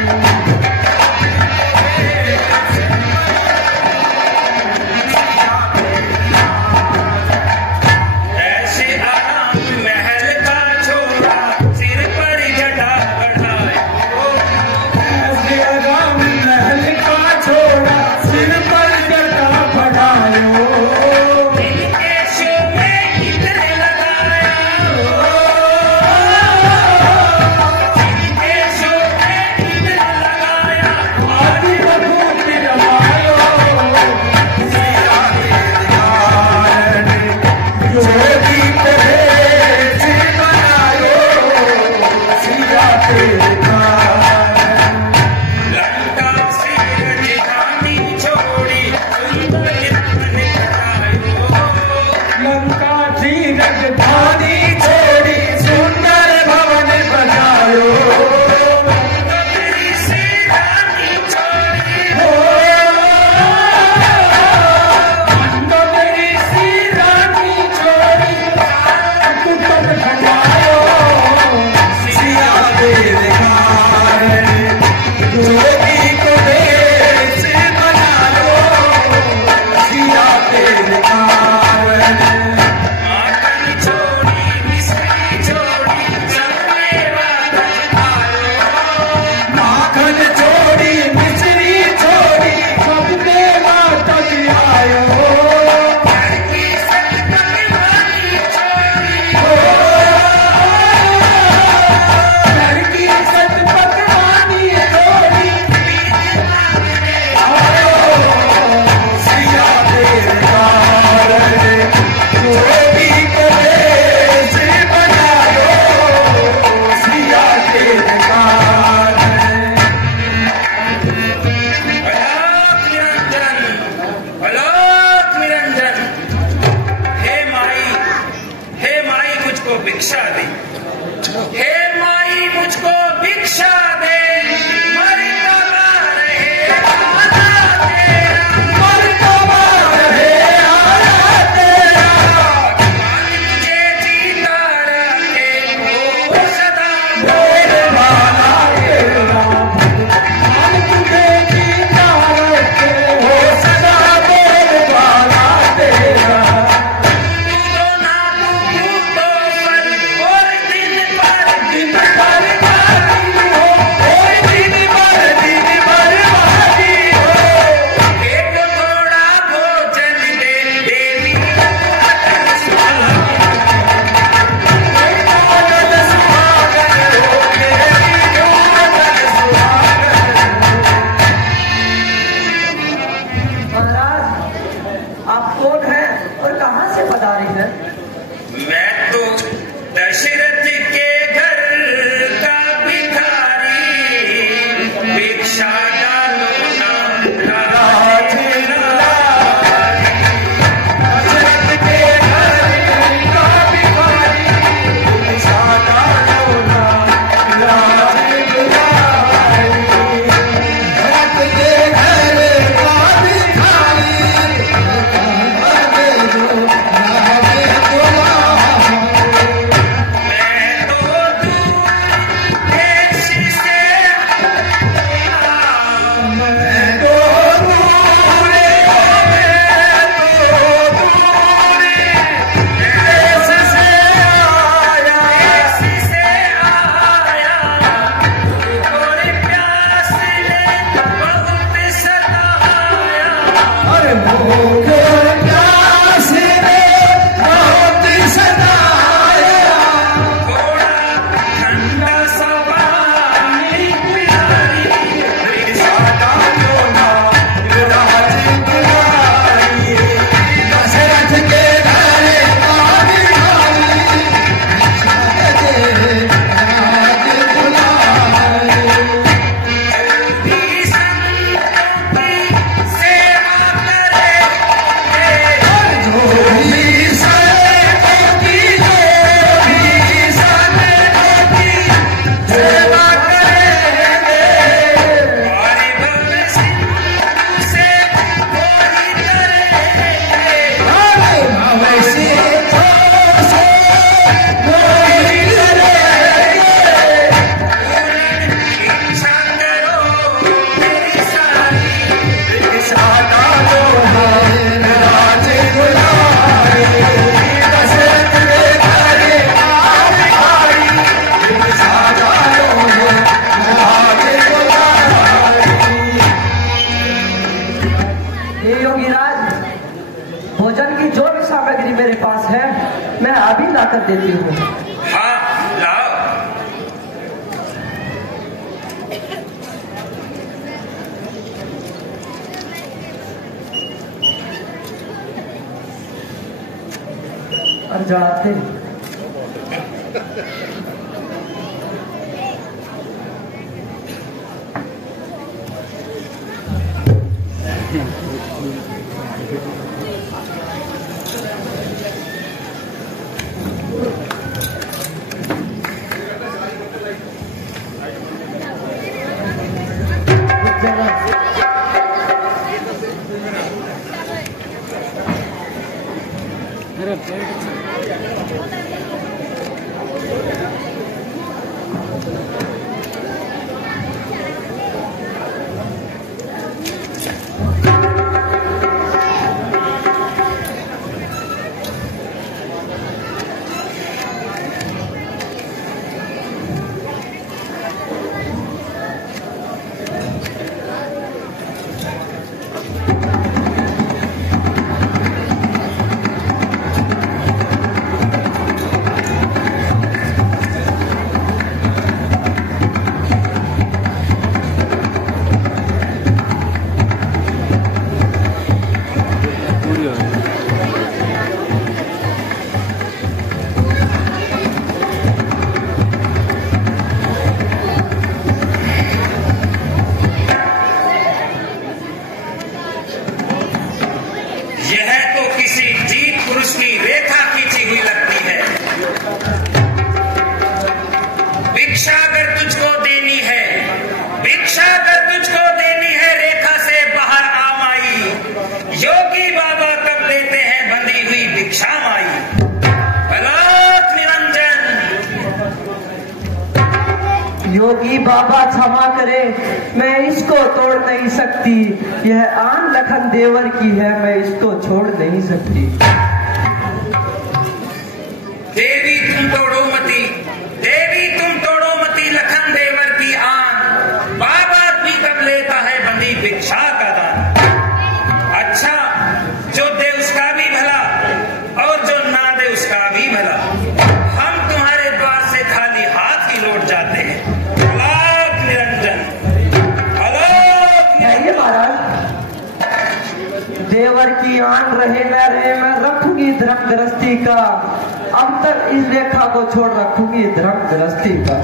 आप कौन हैं और कहां से पधारे हैं? मैं तो दशरथ के घर का भिखारी, भिक्षा डालो ना राज दुलारी। दशरथ के घर का भिखारी, भिक्षा डालो ना राज दुलारी। दशरथ के घर का भिखारी, कर देती हूँ। हाँ लाओ। और जाते योगी बाबा क्षमा करे, मैं इसको तोड़ नहीं सकती। यह आन लखन देवर की है, मैं इसको छोड़ नहीं सकती। देवी तुम तोड़ो मती, देवी तुम तोड़ो मती लखन देवर की आन। बाबा भी कब लेता है बंदी भिक्षा का दान। अच्छा जो दे उसका भी भला और जो ना दे उसका भी भला। हम तुम्हारे द्वार से खाली हाथ ही लौट जाते हैं। महाराज देव देवर की आन रहे न रहे, मैं रखूंगी धर्म गृहस्थी का। अब तक इस रेखा को छोड़ रखूंगी धर्म गृहस्थी का।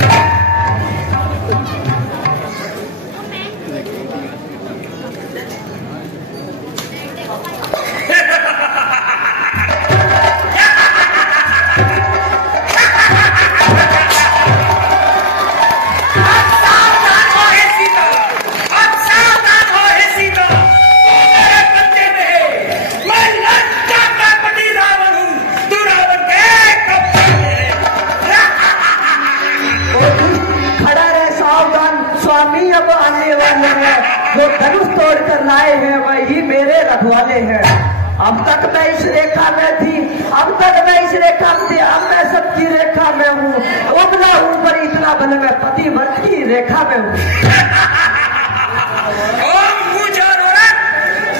अब आने वाले हैं, जो धनुष तोड़ कर लाए हैं वही मेरे रखवाले हैं। अब तक मैं इस रेखा में थी, अब तक मैं इस रेखा में थी, अब मैं सबकी रेखा में हूँ। उबला हूँ पर इतना बल मैं पतिव्रत की रेखा में हूँ।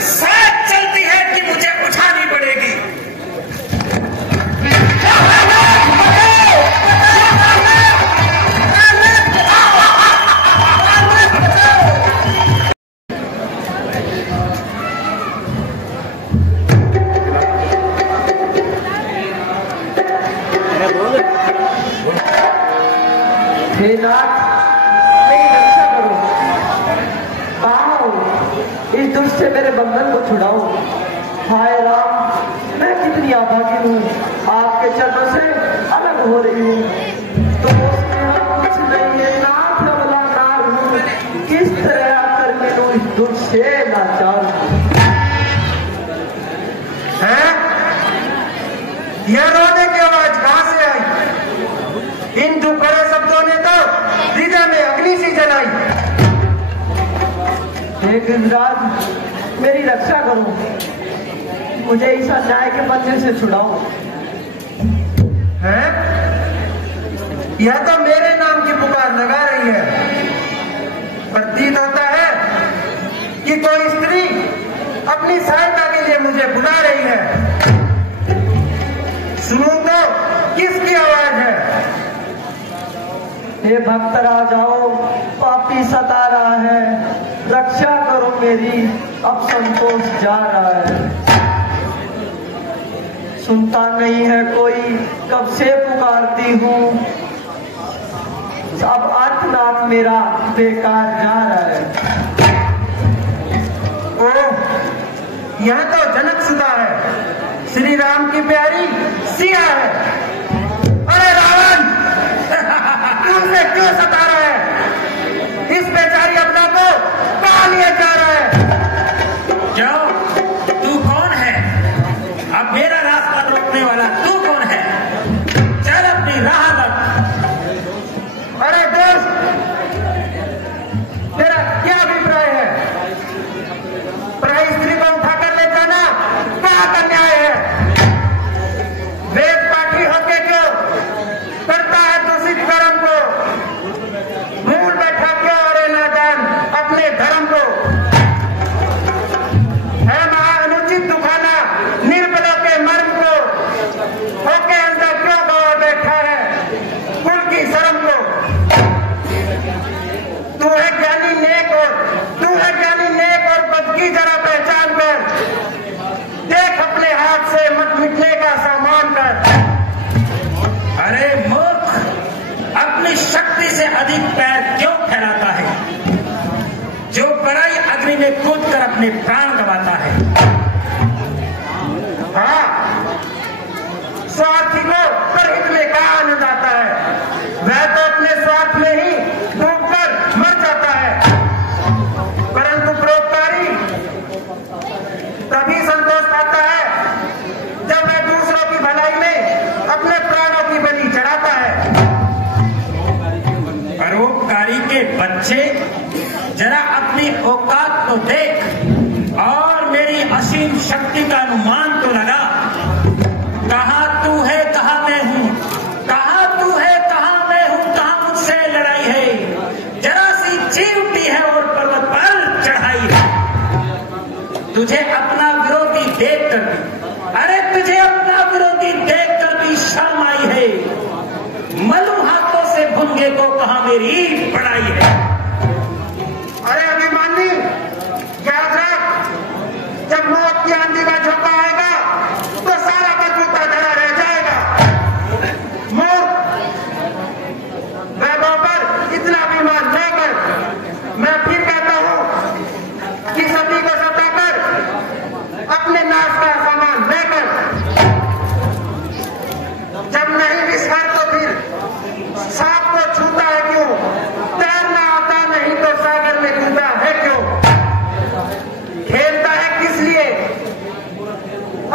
साथ चलती है कि मुझे उठानी पड़ेगी। हे नाथ, मेरी रक्षा करो, कहाँ हो? इस दुष्ट से मेरे बंधन को छुड़ाओ। हाय राम, मैं कितनी अभागी हूँ, आपके चरणों से अलग हो रही हूँ। तो उसमें कुछ नहीं है, नाथ अबला नार हूँ, किस तरह आकर मिलूं इस दुष्ट से लाचार हूँ। यह रोने की आवाज कहां से आई? इन दुखड़े शब्दों ने तो हृदय में अग्नि सी जलाई। हे गिरिराज, मेरी रक्षा करो, मुझे इस अन्याय के बंधन से छुड़ाओ। हैं? यह तो मेरे नाम की पुकार लगा रही है। प्रतीत होता है कि कोई स्त्री अपनी सहायता के लिए मुझे बुला रही है। सुनूं तो किसकी आवाज है? हे भक्त राजाओं, पापी सता रहा है, रक्षा करो मेरी, अब संतोष जा रहा है। सुनता नहीं है कोई, कब से पुकारती हूँ, अब अर्थनाथ मेरा बेकार जा रहा है। ओह, यह तो जनक सुधा है, श्री राम की प्यारी सिया है। अरे रावण, तू उसे क्यों सता रहा है? इस बेचारी अपना को कहाँ लिए जा रहा है? क्यों? तू कौन है? अब मेरा रास्ता रोकने वाला तू कौन है? चल अपनी राह लग। अरे दोस्त, तेरा क्या अभिप्राय है? पराई स्त्री को उठाकर ले जाना कहाँ का न्याय है? वेद पाठी होके क्यों करता है दूषित कर्म को? मूल बैठा क्यों अरे नादान अपने धर्म को? है महाअनुचित दुखाना निर्बलों के मर्म को, होके अंदर क्यों गवा बैठा है कुल की शर्म को? तू है ज्ञानी नेक और पद की जरा पहचान कर, देख अपने हाथ से मत मिटने का सामान कर। अरे मूर्ख, अपनी शक्ति से अधिक पैर क्यों फैलाता है, जो पराई अग्नि में कूदकर अपने प्राण गंवाता है? हाँ, स्वार्थी को परहित में कहाँ आनंद आता है? वह तो अपने स्वार्थ में ही डूबकर मर जाता है। परंतु परोपकारी तभी संतोष पाता है जब वह दूसरों की भलाई में अपने प्राणों की बलि चढ़ाता है। परोपकारी के बच्चे, जरा अपनी औकात तो देख और मेरी असीम शक्ति का अनुमान तो लगा। कहाँ तू है, कहाँ मैं हूँ, कहाँ तू है, कहाँ मैं हूँ, कहाँ मुझसे लड़ाई है? जरा सी चीमटी है और पर्वत पर चढ़ाई है। तुझे अपना विरोधी देखकर, अरे तुझे अपना विरोधी देखकर भी शर्म आई है। मलू हाथों से भुंगे को कहाँ मेरी पढ़ाई है? अरे अभिमानी, याद रख, जब मौत की आंधी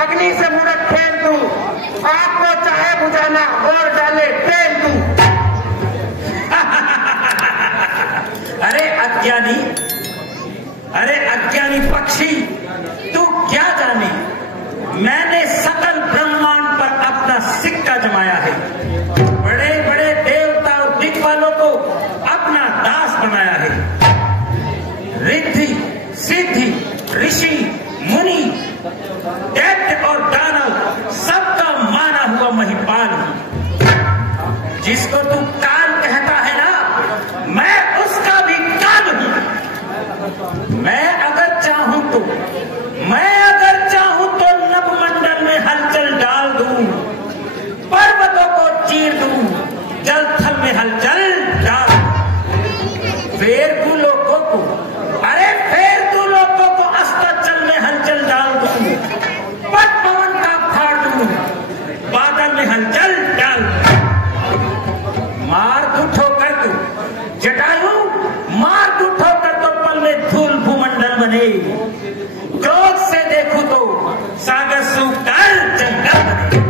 अग्नि से मूर्ख खेल तू, आपको चाहे बुझाना और डाले तेल तू। अरे अज्ञानी पक्षी, तू क्या जाने, मैंने सकल ब्रह्मांड पर अपना सिक्का जमाया है। बड़े बड़े देवता और दिक्पालों को अपना दास बनाया है। रिद्धि सिद्धि ऋषि मुनि दैत्य और दानव सबका माना हुआ महिपाल हूं। जिसको तू काल कहता है ना, मैं उसका भी काल हूं। मैं अगर चाहूं तो नभमंडल में हलचल डाल दूं, पर्वतों को चीर दूं, जल थल में हलचल डाल दूं। फेर तू लोगों को अस्ताचल में हलचल डाल दूं, पट पवन का फाड़ दूं, बादल में हलचल डाल दूं। मार तू ठोकर तू जटायु, मार तू ठोकर तो पल में धूल भूमंडल बने। क्रोध से देखूं तो सागर सूखकर जंगल बने।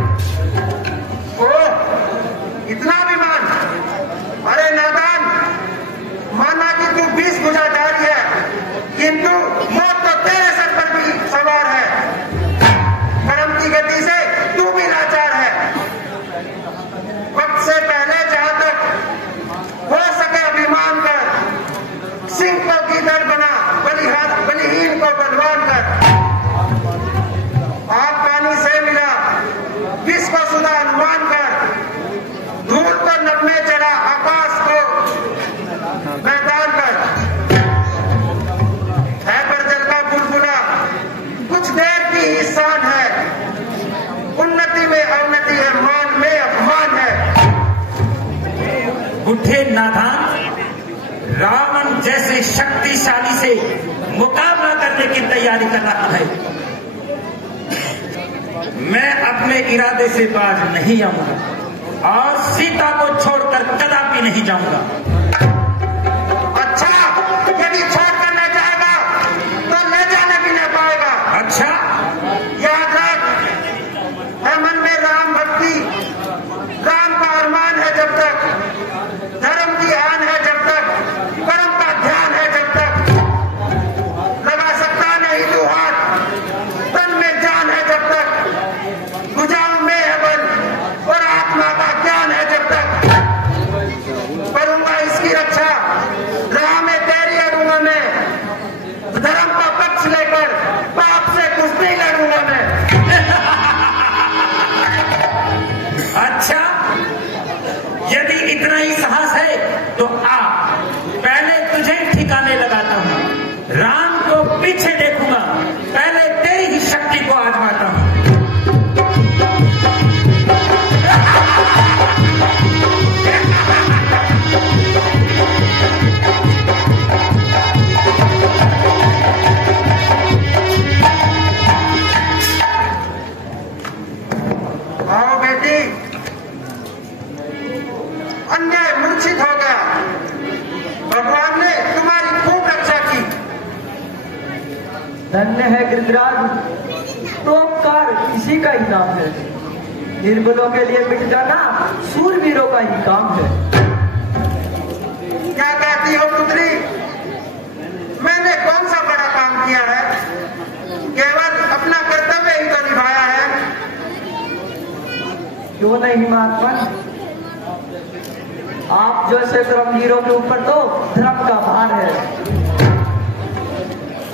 इतना अभिमान? अरे नादान, माना कि तू 20 भुजा धारी है, किंतु मौत तो तेरे सर पर भी सवार है। कर्म की गति से तू भी लाचार है। वक्त से पहले जहां तक हो सके अभिमान कर, सिंह को गीदड़ बना, बलिहीन को बलवान कर। आग पानी से मिला, विष को सुधा अनुमान कर, धूल को नभ में चढ़ा, आकाश को मैदान कर। है पर जल का बुलबुला, कुछ देर की ही शान है। उन्नति में अवनति है, मान में अपमान है। उठे नादान, रावण जैसे शक्तिशाली से मुकाबला करने की तैयारी कर रहा है। मैं अपने इरादे से बाज नहीं आऊंगा और सीता को छोड़कर कदापि नहीं जाऊंगा। अच्छा, यदि छोड़कर न जाएगा तो ले जाने भी नहीं पाएगा। अच्छा, याद रख, है मन में राम भक्ति, राम का अरमान है जब तक, धर्म की आन है जब तक, कर्म का ध्यान है जब तक, लगा सकता नहीं तू हाथ, तन में जान है जब तक, बुझाऊ में है बल और आत्मा का ज्ञान है जब तक। करूंगा इसकी रक्षा, राह में तेरी अरूंगा मैं, धर्म का पक्ष लेकर पाप से कुश्ती लड़ूंगा मैं। अच्छा, यदि इतना ही साहस है तो आ, पहले तुझे ठिकाने लगाता हूं। राम को पीछे देखूंगा, पहले तेरी ही शक्ति को आजमाता हूं। आओ बेटी, अन्याय मूर्छित हो गया, भगवान ने तुम्हारी खूब रक्षा की। धन्य है गिरिराज, तो उपकार इसी का ही नाम है। निर्बलों के लिए मिट जाना सूरवीरों का ही काम है। क्या कहती हो पुत्री? मैंने कौन सा बड़ा काम किया है? केवल अपना कर्तव्य ही तो निभाया है। क्यों नहीं महात्मा, आप जैसे कर्मवीरों के ऊपर तो धर्म का भार है।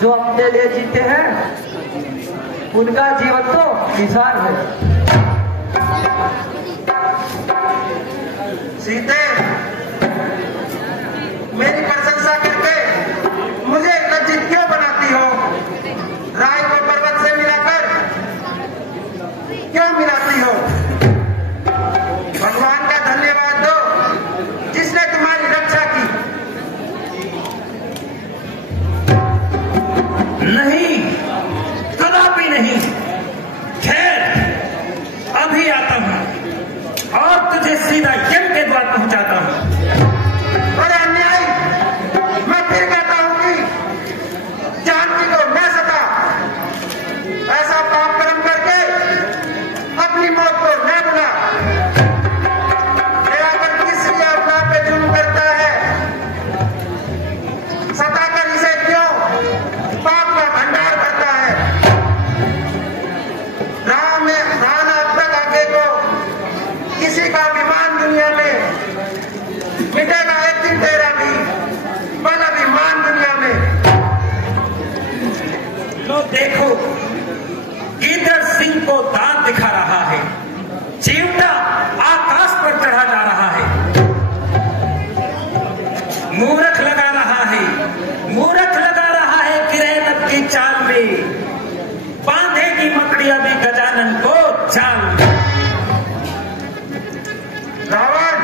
जो अपने लिए जीते हैं उनका जीवन तो निसार है। सीते, मेरी प्रशंसा करके मुझे लज्जित क्यों बनाती हो? राय को पर्वत से मिलाकर क्यों मिलाती हो? भगवान का धन्यवाद दो जिसने तुम्हारी रक्षा की। नहीं, कदापि नहीं। खैर, अभी आता हूं और तुझे सीधा यज्ञ के द्वार पहुंचाता हूं। अरे अन्याय, को दांत दिखा रहा है, चिमटा आकाश पर चढ़ा जा रहा है, मूर्ख लगा रहा है, मूर्ख लगा रहा है किरेनत की चाल में, बांधेगी मकड़ी अभी गजानन को चाल में। रावण,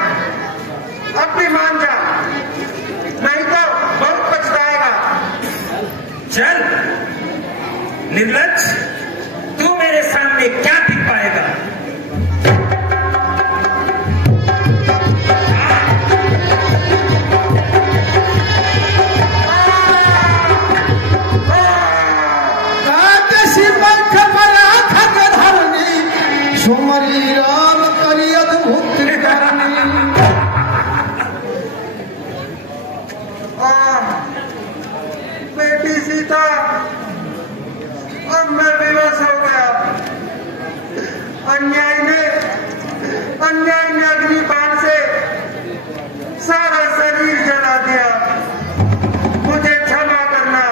अब भी मान जा, नहीं तो बहुत पछताएगा। चल निर्लज्ज, तू मेरे सामने क्या टिक पाएगा? सुमरी राम करी अद्भुत करनी। बेटी सीता, अब मैं विवश हो गया। अन्याय ने अग्निबाण से सारा शरीर जला दिया। मुझे क्षमा करना,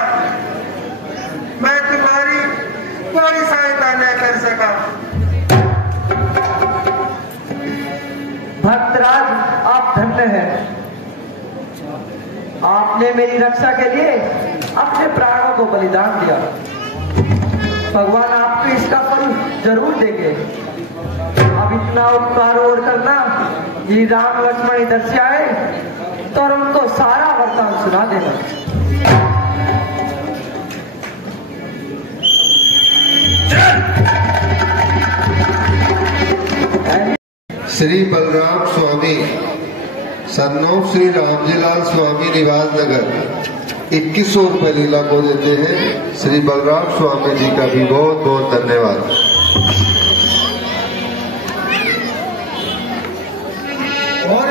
मैं तुम्हारी कोई सहायता न कर सका। भक्तराज, आप धन्य हैं। आपने मेरी रक्षा के लिए अपने प्राणों को बलिदान दिया। भगवान आपको इसका फल जरूर देंगे। अब इतना उपकार और करना, ये राम लक्ष्मण इधर से आए तो उनको सारा वरदान सुना देना। श्री बलराम स्वामी सन्नोफ श्री रामजीलाल स्वामी निवास नगर 2100 रुपए लीला को देते हैं। श्री बलराम स्वामी जी का भी बहुत बहुत धन्यवाद। और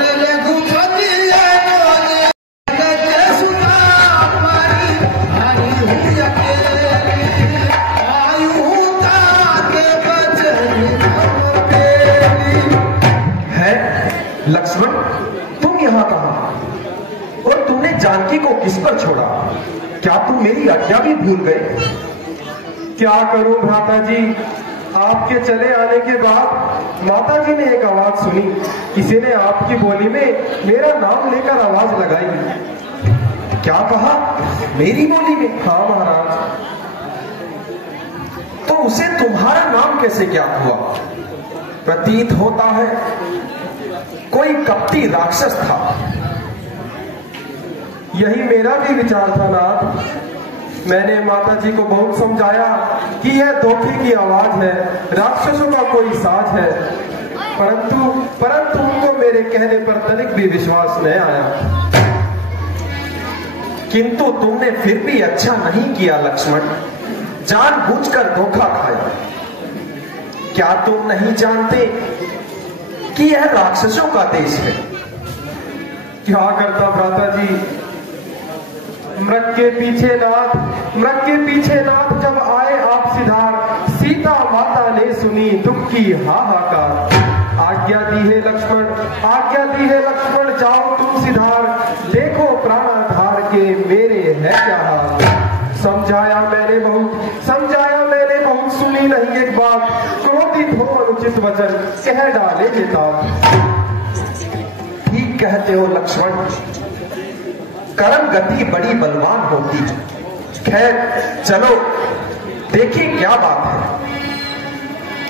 लक्ष्मण, तुम यहाँ कहाँ? और तुमने जानकी को किस पर छोड़ा? क्या तुम मेरी आज्ञा भी भूल गए? क्या करूं भ्राता जी, आपके चले आने के बाद माता जी ने एक आवाज सुनी। किसी ने आपकी बोली में मेरा नाम लेकर आवाज लगाई। क्या कहा? मेरी बोली में? हाँ महाराज। तो उसे तुम्हारा नाम कैसे ज्ञात हुआ? प्रतीत होता है कोई कपटी राक्षस था। यही मेरा भी विचार था नाथ। मैंने माता जी को बहुत समझाया कि यह धोखे की आवाज है, राक्षसों का कोई साज है, परंतु उनको मेरे कहने पर तनिक भी विश्वास नहीं आया। किंतु तुमने फिर भी अच्छा नहीं किया लक्ष्मण, जानबूझकर धोखा खाया। क्या तुम नहीं जानते कि यह राक्षसों का देश है? क्या करता भ्राता जी, मृग के पीछे नाथ जब आए आप सिधार, सीता माता ने सुनी दुख की हाहाकार। आज्ञा दी है लक्ष्मण, जाओ तुम सिधार, देखो प्राणाधार के मेरे है क्या हाल। समझाया मैंने बहुत, सुनी नहीं एक बात, क्रोधित हो अनुचित वचन कह डाले चेतावनी। ठीक कहते हो लक्ष्मण, कर्म गति बड़ी बलवान होती है। खैर चलो देखिए क्या बात है।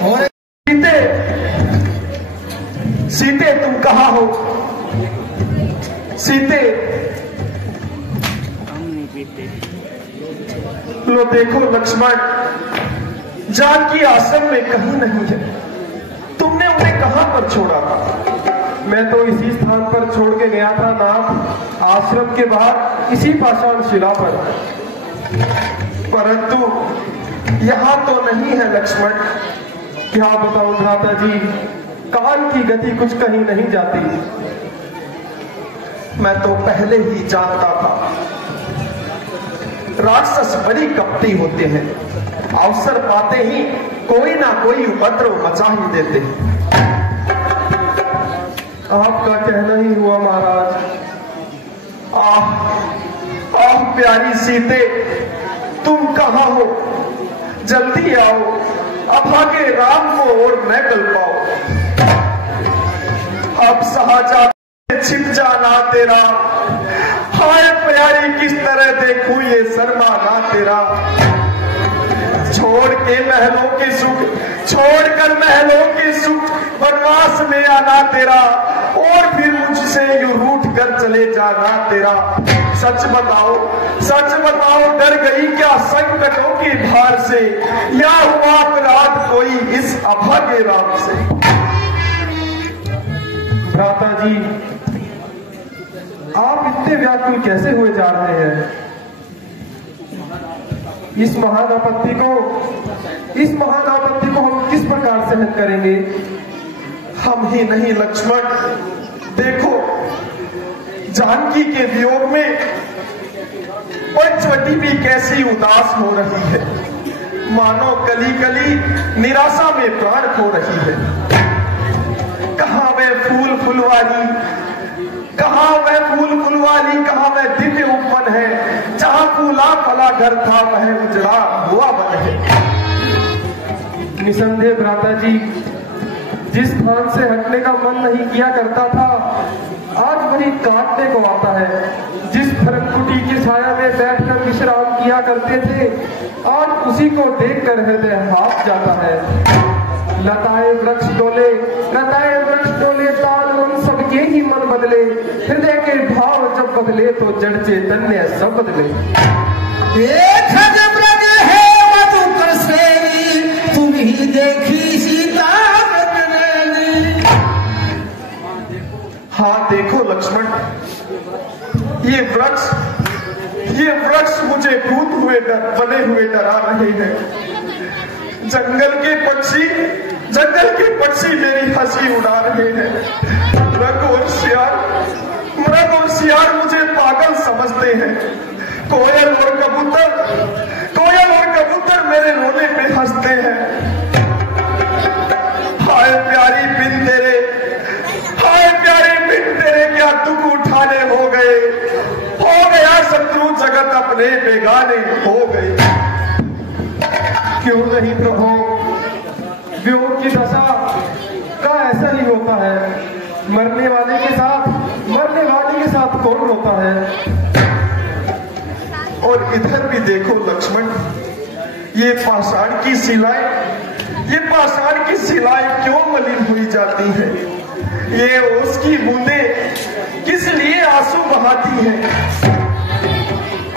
और सीते तुम कहाँ हो? सीते, लो देखो लक्ष्मण, जानकी आश्रम में कहीं नहीं है। तुमने उन्हें कहां पर छोड़ा था? मैं तो इसी स्थान पर छोड़ के गया था नाथ, आश्रम के बाहर इसी पाषाण शिला पर। परंतु यहां तो नहीं है लक्ष्मण। क्या बताऊं भ्राता जी, काल की गति कुछ कहीं नहीं जाती। मैं तो पहले ही जानता था, राक्षस बड़ी कपटी होते हैं, अवसर पाते ही कोई ना कोई उपद्रव मचा ही देते हैं। आपका कहना ही हुआ महाराज। आह प्यारी सीते, तुम कहाँ हो? जल्दी आओ, अभागे राम न कल पाओ। अब सहाजा छिप जाना तेरा, हाय प्यारी किस तरह देखूं ये शर्माना तेरा। छोड़ के महलों के सुख, छोड़कर महलों के सुख, वनवास में आना तेरा, और फिर मुझसे यूं रूठ कर चले जाना तेरा। सच बताओ डर गई क्या संकटों की भार से, या हुआ अपराध कोई इस अभागे राम से। भ्राता जी, आप इतने व्याकुल कैसे हुए जा रहे हैं? इस महान आपत्ति को हम किस प्रकार सहन करेंगे? हम ही नहीं लक्ष्मण, देखो जानकी के वियोग में पंचवटी भी कैसी उदास हो रही है, मानो कली कली निराशा में प्राण खो रही है। कहाँ वह फूल फुलवारी, कहाँ वह दिव्य उपवन है, जहाँ फूला फला घर था वह उजड़ा हुआ वन है। निसंदेह भ्राता जी, जिस स्थान से हटने का मन नहीं किया करता था, आज वही काटने को आता है। जिस फरनकुटी की छाया में बैठकर विश्राम किया करते थे, आज उसी को देखकर हृदय हाफ जाता है। लताएं वृक्ष डोले, ताल मन सबके ही मन बदले, हृदय के भाव जब बदले तो जड़ चैतन्य सब बदले। एक ब्रज है मधुकर श्रेणी, तुम ही देखी सीता। हाँ देखो लक्ष्मण, ये वृक्ष मुझे बने हुए डरा रहे हैं। जंगल के पक्षी मेरी हंसी उड़ा रहे हैं। मृग और सियार मुझे पागल समझते हैं। कोयल और कबूतर मेरे रोने पे हंसते हैं। हाय प्यारी बिन तेरे क्या दुख उठाने हो गया शत्रु जगत अपने बेगाने हो गए। क्यों नहीं प्रभु, वियोग की दशा का ऐसा ही होता है। मरने वाले के साथ कौन रोता है? और इधर भी देखो लक्ष्मण, ये पाषाण की शिलाएं क्यों मलिन हुई जाती है? ये ओस की बूंदें किस लिए आंसू बहाती हैं?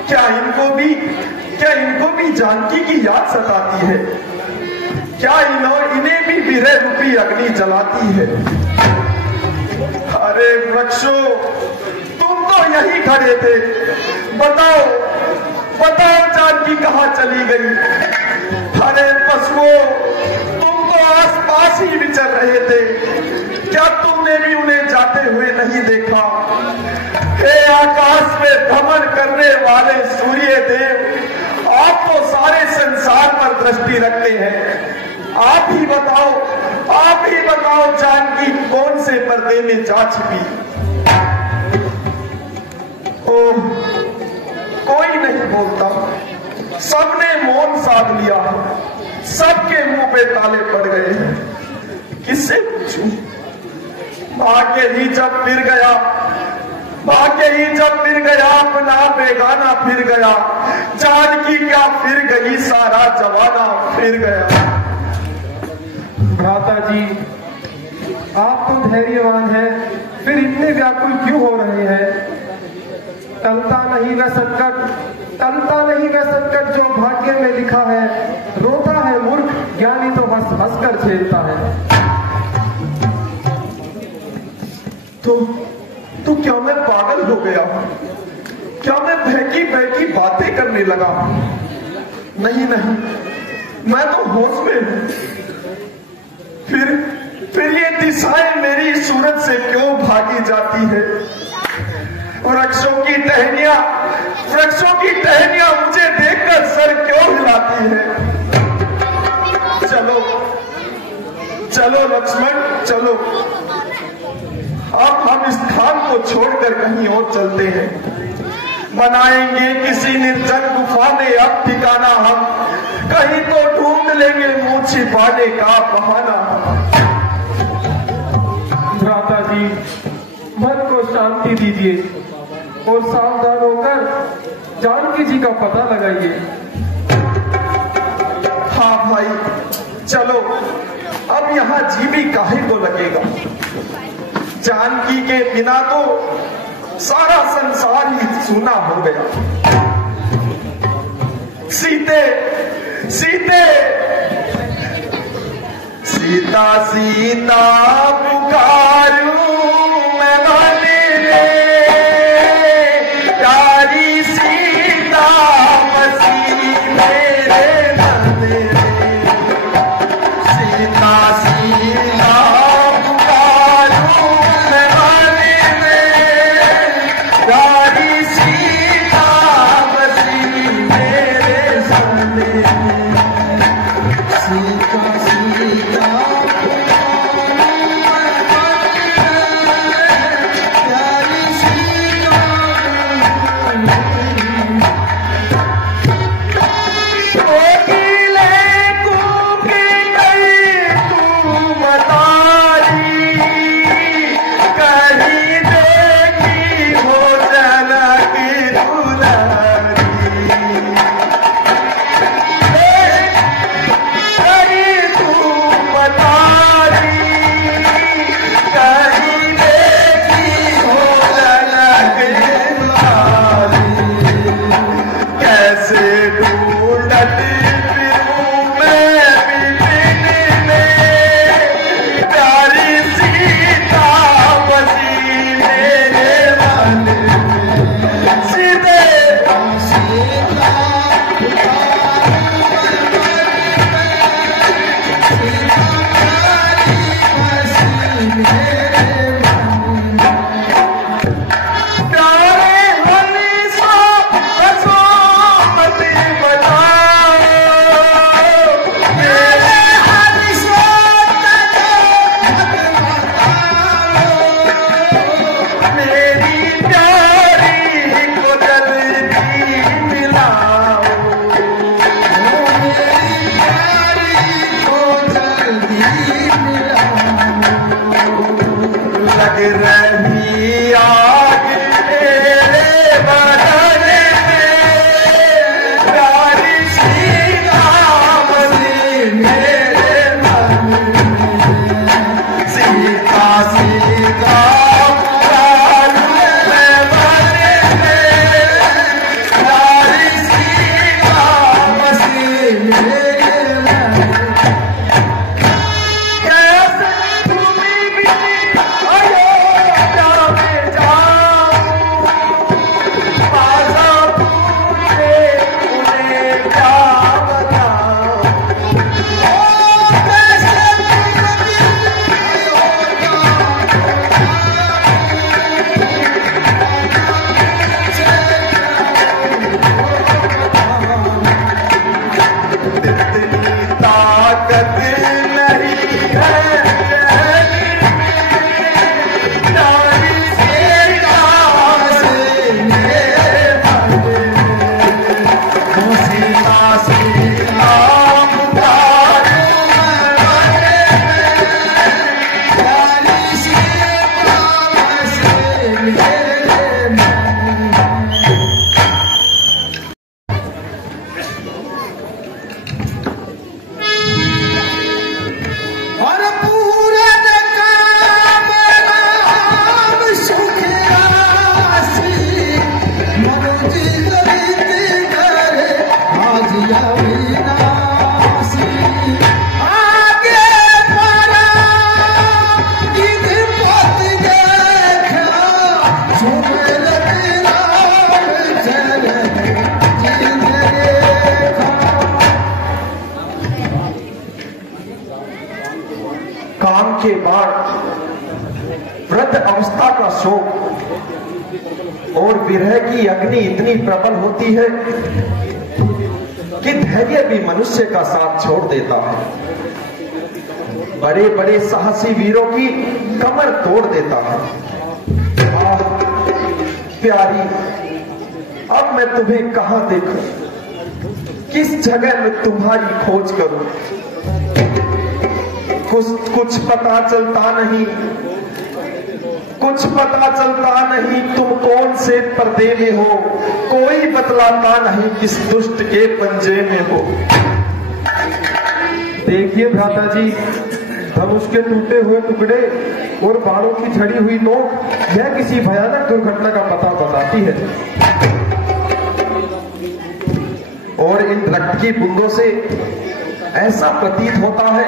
क्या इनको भी जानकी की याद सताती है? क्या इन्हें भी विरह रूपी अग्नि जलाती है? अरे वृक्षों, तुम तो यही खड़े थे, बताओ जानकी कहाँ चली गई? अरे पशुओं, तुम तो आस पास ही विचर रहे थे, क्या तुमने भी उन्हें जाते हुए नहीं देखा? हे आकाश में भ्रमण करने वाले सूर्य देव, आप तो सारे संसार पर दृष्टि रखते हैं। आप ही बताओ जानकी कौन से पर्दे में जा छिपी? ओह, कोई नहीं बोलता, सबने मौन साध लिया, सबके मुंह पे ताले पड़ गए हैं। किससे पूछूं? भाग्य ही जब फिर गया अपना बेगाना फिर गया, जानकी क्या फिर गई, सारा जमाना फिर गया। भ्राता जी, आप तो धैर्यवान हैं, फिर इतने व्याकुल क्यों हो रहे हैं? टलता नहीं वह संकट जो भाग्य में लिखा है। रोता है मूर्ख, ज्ञानी तो हंस हंस कर झेलता है। तो क्या मैं पागल हो गया? क्या मैं बहकी बातें करने लगा? नहीं, मैं तो होश में हूं। फिर ये दिशाएं मेरी सूरत से क्यों भागी जाती है? वृक्षों की टहनियां मुझे देखकर सर क्यों हिलाती है? चलो लक्ष्मण, चलो, अब हम इस स्थान को छोड़कर कहीं और चलते हैं। बनाएंगे किसी निर्जन गुफा में अब ठिकाना हम, कहीं तो ढूंढ लेंगे मुंह छिपाने का बहाना। कीजिए और सावधान होकर जानकी जी का पता लगाइए। हाँ भाई चलो, अब यहाँ जी भी काहे को लगेगा। जानकी के बिना तो सारा संसार ही सूना हो गया। सीते सीते सीता सीता पुकारूं मैं बने रे, प्यारी सीता मसीह मेरे बने रे। सीता सीता पुकारूं मैं बने रे, प्यारी सीता मसीह मेरे बने रे। सीता सीता काम के बाद वृद्ध अवस्था का शोक और विरह की अग्नि इतनी प्रबल होती है कि धैर्य भी मनुष्य का साथ छोड़ देता है, बड़े बड़े साहसी वीरों की कमर तोड़ देता है। प्यारी, अब मैं तुम्हें कहां देखूं, किस जगह में तुम्हारी खोज करूं, कुछ पता चलता नहीं, कुछ पता चलता नहीं तुम कौन से पर्दे में हो, कोई बतलाता नहीं किस दुष्ट के पंजे में हो। देखिए भ्राता जी, धनुष के टूटे हुए टुकड़े और बाणों की झड़ी हुई नोक यह किसी भयानक दुर्घटना का पता बताती है। और इन रक्त की बूंदों से ऐसा प्रतीत होता है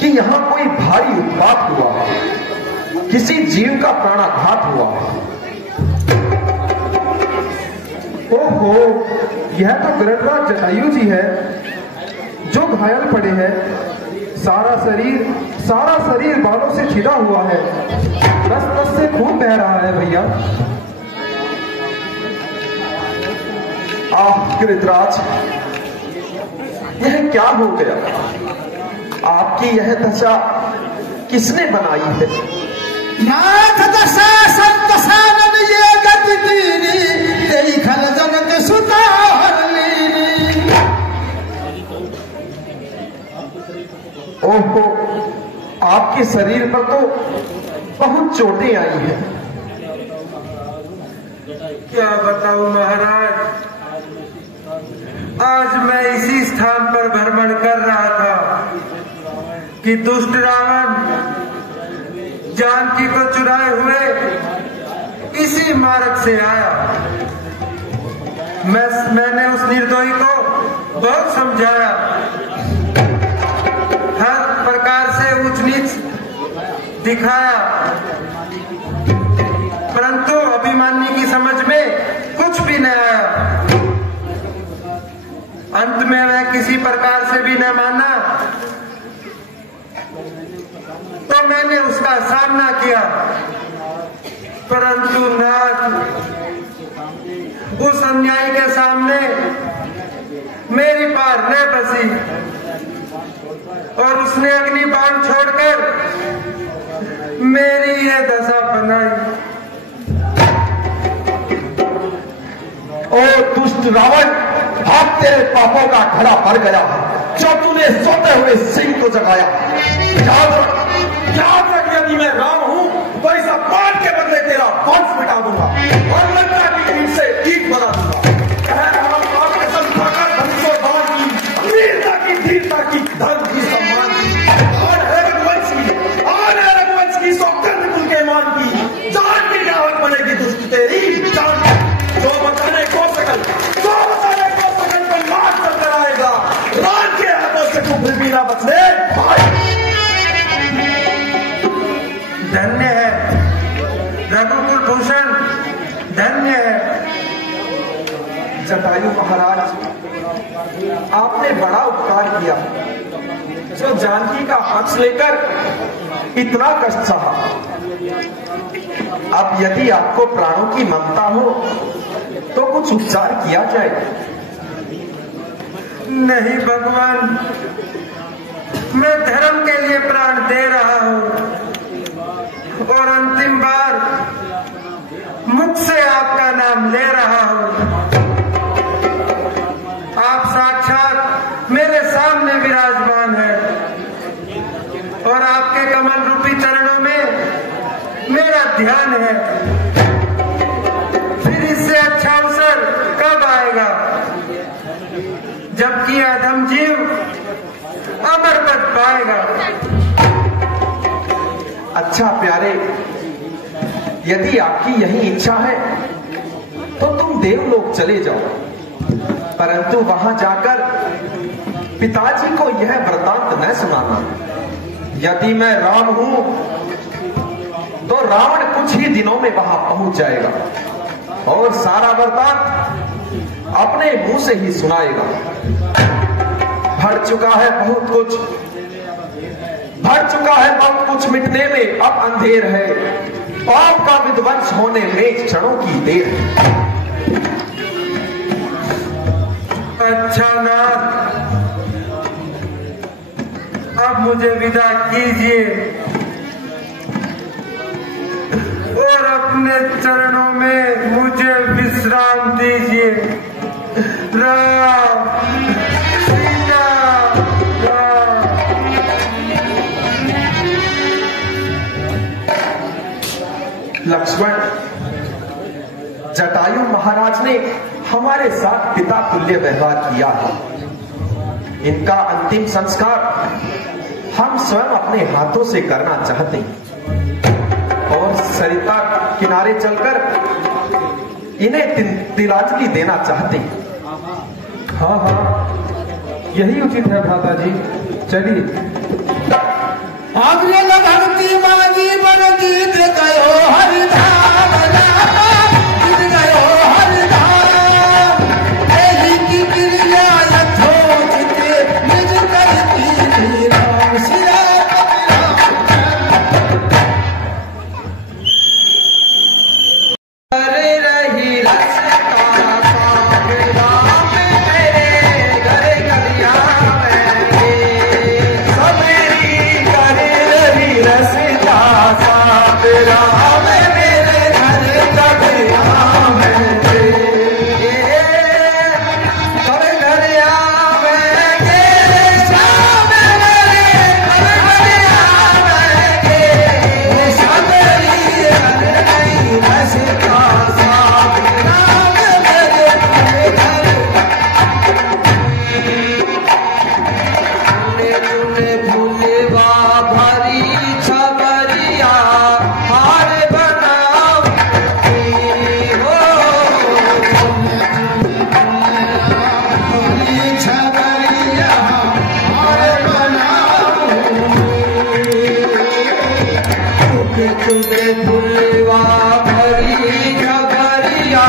कि यहाँ कोई भारी उत्पात हुआ, किसी जीव का प्राणाघात हुआ। ओहो, यह तो गृहराज जटायु जी है जो घायल पड़े हैं। सारा शरीर बालों से छिदा हुआ है, नस नस से खून बह रहा है भैया। आह गिरिराज, यह क्या हो गया? आपकी यह दशा किसने बनाई है? नाथ दशा संतसानन ये गति कीनी, तेरी खल जगत सुतार लीनी। ओहो, आपके शरीर पर तो बहुत चोटें आई हैं। क्या बताऊं महाराज, आज मैं इसी स्थान पर भ्रमण कर रहा था कि दुष्ट रावण जानकी को चुराए हुए इसी मार्ग से आया। मैंने उस निर्दोही को बहुत समझाया, हर प्रकार से ऊंच नीच दिखाया, परंतु अभिमानी की समझ में कुछ भी न आया। अंत में वह किसी प्रकार से भी न माना तो मैंने उसका सामना किया, परंतु नाथ, उस अन्याय के सामने मेरी पार न बसी और उसने अग्नि बाण छोड़कर मेरी ये दशा बनाई। ओ दुष्ट रावण, आप तेरे पापों का घड़ा भर गया जो तूने सोते हुए सिंह को जगाया। याद रख, यदि मैं राम हूं तो इस अपमान के बदले तेरा वंश मिटा दूंगा और लंका की ईंट से ईंट बना दूंगा। कसम खाकर धनुषों बाण की, वीरता की, धीरता की, धर्म की, सम्मान की, और है रघुवंश की, और है रघुवंश की, सौकर्म कुल के मान की जान की रावण बनेगी दुष्ट तेरी जान। जो बचाने को सकल पर मार कर आएगा, राम के हाथों से तू फिर भी ना बचने। धन्य है रघुकुल भूषण, धन्य है। जटायु महाराज, आपने बड़ा उपकार किया जो जानकी का पक्ष लेकर इतना कष्ट सहा। अब यदि आपको प्राणों की ममता हो तो कुछ उपचार किया जाए। नहीं भगवान, मैं धर्म के लिए प्राण दे रहा हूं और अंतिम बार मुख से आपका नाम ले रहा हूं। आप साक्षात मेरे सामने विराजमान हैं और आपके कमल रूपी चरणों में मेरा ध्यान है। फिर इससे अच्छा अवसर कब आएगा जबकि अधम जीव अमर पद पाएगा। अच्छा प्यारे, यदि आपकी यही इच्छा है तो तुम देवलोक चले जाओ, परंतु वहां जाकर पिताजी को यह वृतांत न सुनाना। यदि मैं राम हूं तो रावण कुछ ही दिनों में वहां पहुंच जाएगा और सारा वृतांत अपने मुंह से ही सुनाएगा। भर चुका है बहुत कुछ मिटने में अब अंधेर है, पाप का विध्वंस होने में क्षणों की देर। अच्छा नाथ, अब मुझे विदा कीजिए और अपने चरणों में मुझे विश्राम दीजिए। राम, सीता, राम। लक्ष्मण, जटायु महाराज ने हमारे साथ पिता तुल्य व्यवहार किया है। इनका अंतिम संस्कार हम स्वयं अपने हाथों से करना चाहते हैं और सरिता किनारे चलकर इन्हें तिलांजलि देना चाहते हैं। हाँ हाँ, यही उचित है भ्राता जी, चलिए। आगरे न भक्ति मांगी मन जीत गयो हरिधाम रामा, जीत गयो हरिधाम। एही की क्रिया यथोचित निज करती राम सिया करे रही रसता पाप राम मेरे घर करिया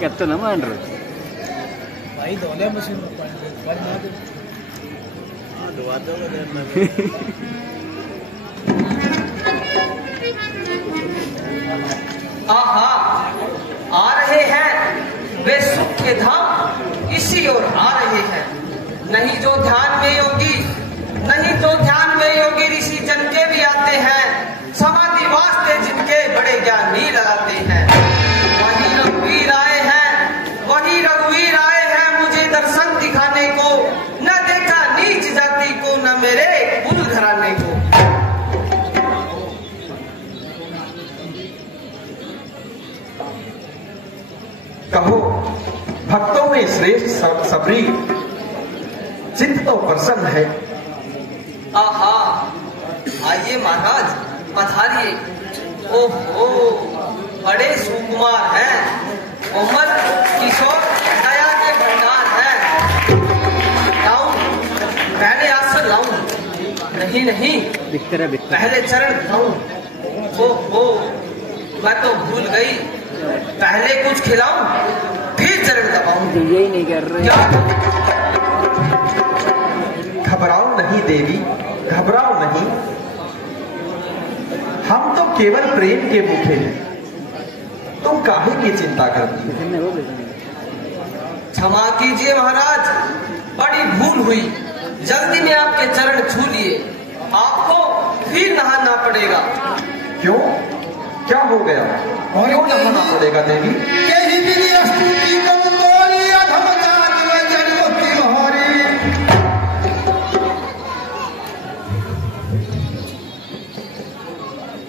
कहते ना मान रहे भाई धोले मशीन आहा, आ रहे हैं वे सुख के धाम, इसी ओर आ रहे हैं। नहीं जो ध्यान में योगी, नहीं जो ध्यान में योगी ऋषि जन के भी आते हैं, समाधि वास्ते जिनके बड़े ज्ञानी लगाते हैं। वही रघुवीर आए हैं, वही रघुवीर आए हैं, कहो भक्तों में श्रेष्ठ सबरी, चित्त तो प्रसन्न है। आहा, आइए महाराज, पधारिए। ओहो, बड़े सुकुमार हैं, उम्र किशोर दया के भंडार हैं। लाऊं, पहले आसन लाऊं? नहीं नहीं, पहले चरण खाऊं। ओहो, मैं तो भूल गई, पहले कुछ खिलाऊं फिर चरण दबाऊं। यही नहीं कर रहे। घबराओ नहीं देवी, घबराओ नहीं, हम तो केवल प्रेम के भूखे हैं, तुम काहे की चिंता करती हो? क्षमा कीजिए महाराज, बड़ी भूल हुई, जल्दी में आपके चरण छू लिए, आपको फिर नहाना पड़ेगा। क्यों, क्या हो गया? क्यों नहाना पड़ेगा देवी? यही मेरी स्तुति कमजोरी अधम जात में जन्म की मोहरी।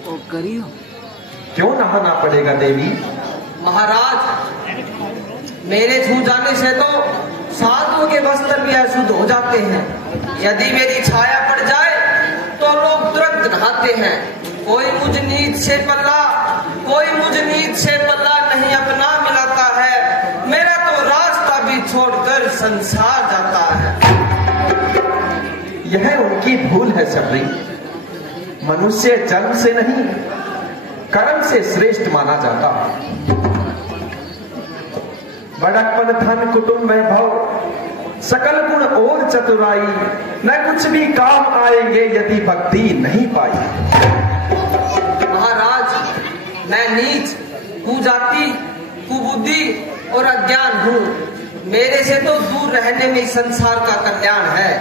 ओ करियो। क्यों नहाना पड़ेगा देवी? महाराज, मेरे छू जाने से तो साधुओं के वस्त्र भी अशुद्ध हो जाते हैं। यदि मेरी छाया पड़ जाए तो लोग तुरंत नहाते हैं। कोई मुझ नीच से पल्ला नहीं अपना मिलाता है। मेरा तो रास्ता भी छोड़कर संसार जाता है। यह उनकी भूल है सबरी। मनुष्य जन्म से नहीं, कर्म से श्रेष्ठ माना जाता। बड़कपन, धन, कुटुंब, वैभव, सकल गुण और चतुराई न कुछ भी काम आएंगे यदि भक्ति नहीं पाई। महाराज, मैं नीच, कुजाति, कुबुद्धि और अज्ञान हूँ। मेरे से तो दूर रहने में संसार का कल्याण है।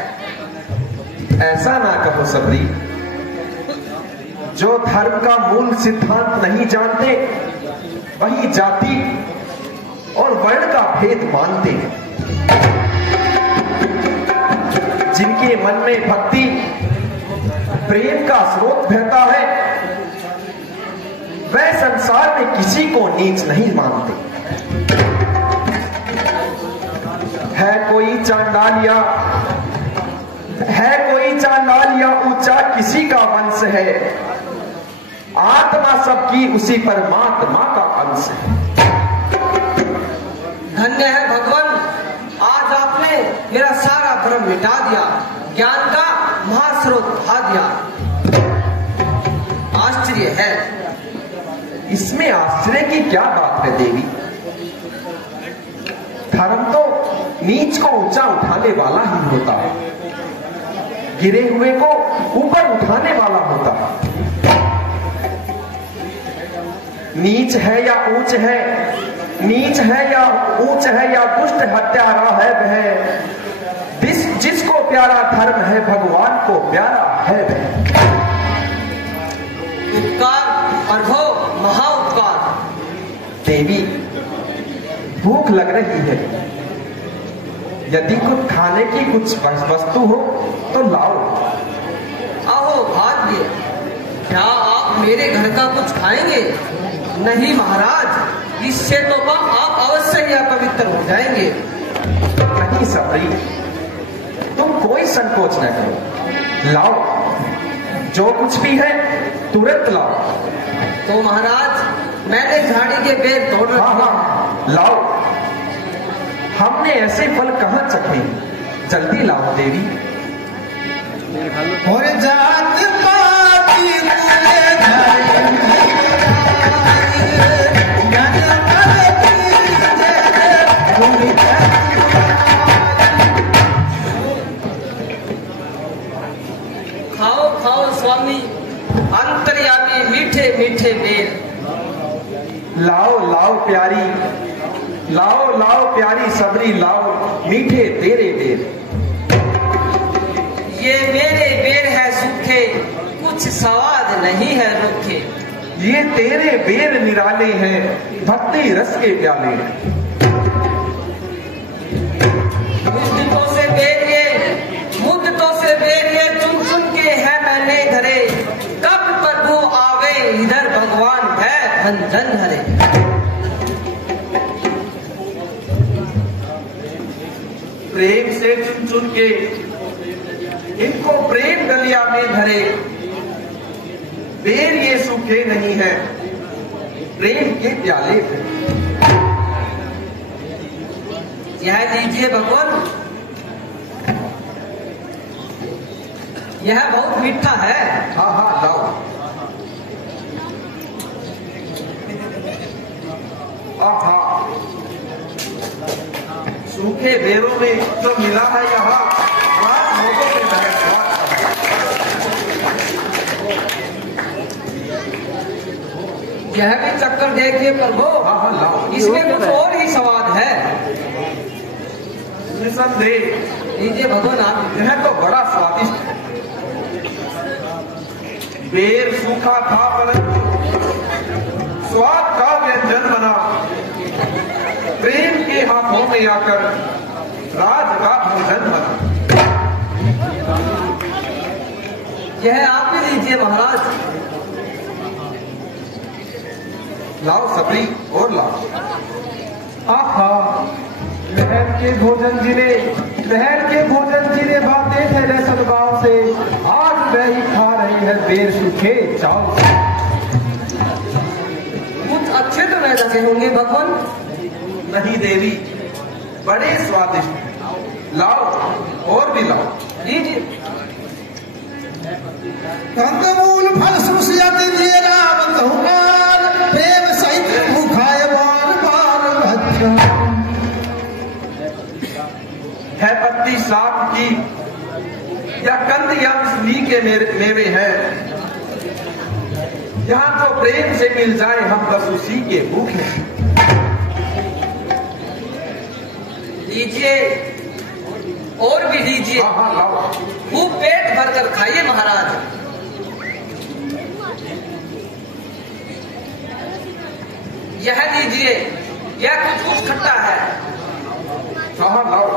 ऐसा ना कहो सबरी, जो धर्म का मूल सिद्धांत नहीं जानते वही जाति और वर्ण का भेद मानते हैं। जिनके मन में भक्ति, प्रेम का स्रोत बहता है, वह संसार में किसी को नीच नहीं मानते। है कोई चांडाल या ऊंचा किसी का वंश है, आत्मा सबकी उसी परमात्मा का अंश है। धन्य है भगवान, आज आपने मेरा सारा भ्रम मिटा दिया, ज्ञान का महास्रोत बहा दिया। आश्चर्य है। इसमें आश्चर्य की क्या बात है देवी? धर्म तो नीच को ऊंचा उठाने वाला ही होता है, गिरे हुए को ऊपर उठाने वाला होता है। नीच है या ऊंच है, नीच है या ऊंच है या दुष्ट हत्यारा है वह, जिसको प्यारा धर्म है भगवान को प्यारा है वह। उपकार और वो महा उपकार। देवी, भूख लग रही है, यदि कुछ खाने की कुछ वस्तु हो तो लाओ। आओ भाग्य, क्या आप मेरे घर का कुछ खाएंगे? नहीं महाराज, इससे तो आप अवश्य ही अपवित्र हो जाएंगे। नहीं सबरी, तुम कोई संकोच न करो, लाओ, जो कुछ भी है तुरंत लाओ। तो महाराज, मैंने झाड़ी के पेड़ तोड़ रखे। हाँ, लाओ, हमने ऐसे फल कहाँ चखे, जल्दी लाओ देवी। और जात पाती पूरे खाओ खाओ स्वामी, अंतर्यामी मीठे मीठे बेर। लाओ लाओ प्यारी, लाओ लाओ प्यारी सबरी, लाओ मीठे तेरे बेर। ये मेरे बेर है सूखे, कुछ स्वाद नहीं है रूखे। ये तेरे बेर निराले हैं, भक्ति रस के प्याले। मुद्दतों से बेर ये चुन चुन के है मैंने धरे। कब प्रभु आवे इधर भगवान है भंजन हरे। प्रेम से चुन चुन के इनको प्रेम गलिया में धरे। बेर ये सूखे नहीं है, प्रेम के प्याले थे। यह लीजिए भगवान, यह बहुत मीठा है। हाँ हाँ लाओ। आहा, सूखे बेरों में जो मिला है यहाँ, आज लोगों में महक है। यह भी चक्कर देखिए प्रभु। हाँ हाँ लाओ। इसमें कुछ और ही स्वाद है। निसंदेह लीजिए भगवान आप। यह तो बड़ा स्वादिष्ट है। बेर सूखा था परंतु स्वाद का व्यंजन बना। प्रेम के हाथों में आकर राज का भोजन बना। यह आप भी लीजिए महाराज। लाओ सबरी और लाओ। आहा, महल के भोजन जिन्हें बातें थे सद्भाव से, आज मैं ही खा रही है बेर सूखे चाव से। कुछ अच्छे तो नहीं लगे होंगे भगवान? नहीं देवी, बड़े स्वादिष्ट। लाओ और भी लाओ। लीजिए। कंदमूल फल सुसियति दिए राम कहूमान, प्रेम सहित भूखाए बार बार भक्षण। है पत्ती साग की या कंद या मछली के मेवे हैं, यहाँ तो प्रेम से मिल जाए हम बस उसी के भूखे। लीजिए और भी लीजिए। हाँ हाँ लाओ। खूब पेट भरकर खाइए महाराज। यह लीजिए, यह कुछ खट्टा है। हाँ लाओ।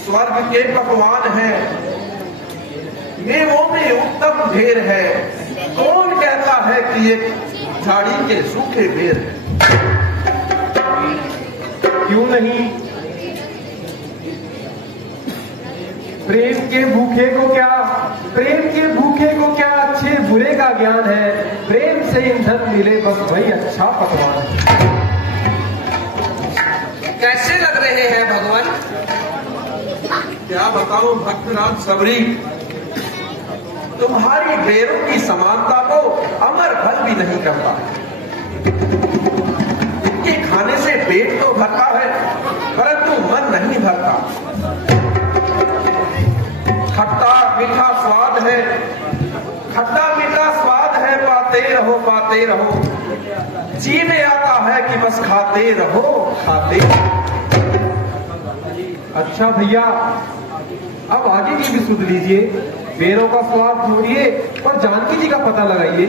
स्वर्ग के पकवान हैं, मेवों में उत्तम ढेर है। कौन कहता है कि ये झाड़ी के सूखे बेर है? क्यों नहीं? प्रेम के भूखे को क्या अच्छे बुरे का ज्ञान है। प्रेम से ईंधन मिले बस वही अच्छा पकवान है। कैसे लग रहे हैं भगवान? क्या बताऊं भक्तराज सबरी, तुम्हारी बेरों की समानता को अमर फल भी नहीं करता। इनके खाने से पेट तो भरता है परंतु मन नहीं भरता। खट्टा मीठा स्वाद है, खट्टा मीठा स्वाद है, पाते रहो। जी में आता है कि बस खाते रहो, खाते। अच्छा भैया, अब आगे की भी सुन लीजिए। बेरों का स्वाद छोड़िए और जानकी जी का पता लगाइए।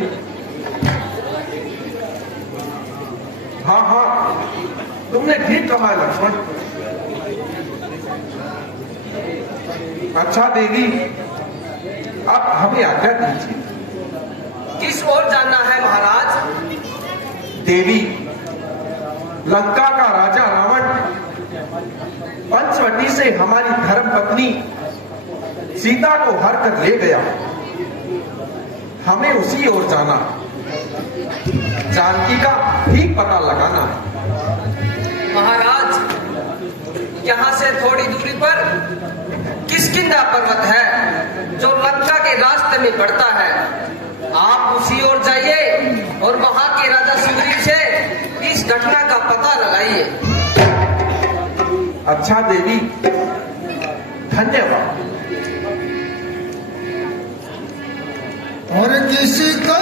हाँ हाँ, तुमने ठीक कहा है लक्ष्मण। अच्छा देवी, अब हमें आज्ञा दीजिए। किस ओर जानना है महाराज? देवी, लंका का राजा रावण पंचवटी से हमारी धर्म पत्नी सीता को हर कर ले गया। हमें उसी ओर जाना, जानकी का ठीक पता लगाना। महाराज, यहाँ से थोड़ी दूरी पर किष्किंधा पर्वत है जो लंका के रास्ते में पड़ता है। आप उसी ओर जाइए और वहां के राजा सुग्रीव से इस घटना का पता लगाइए। अच्छा देवी, धन्यवाद। और किसी को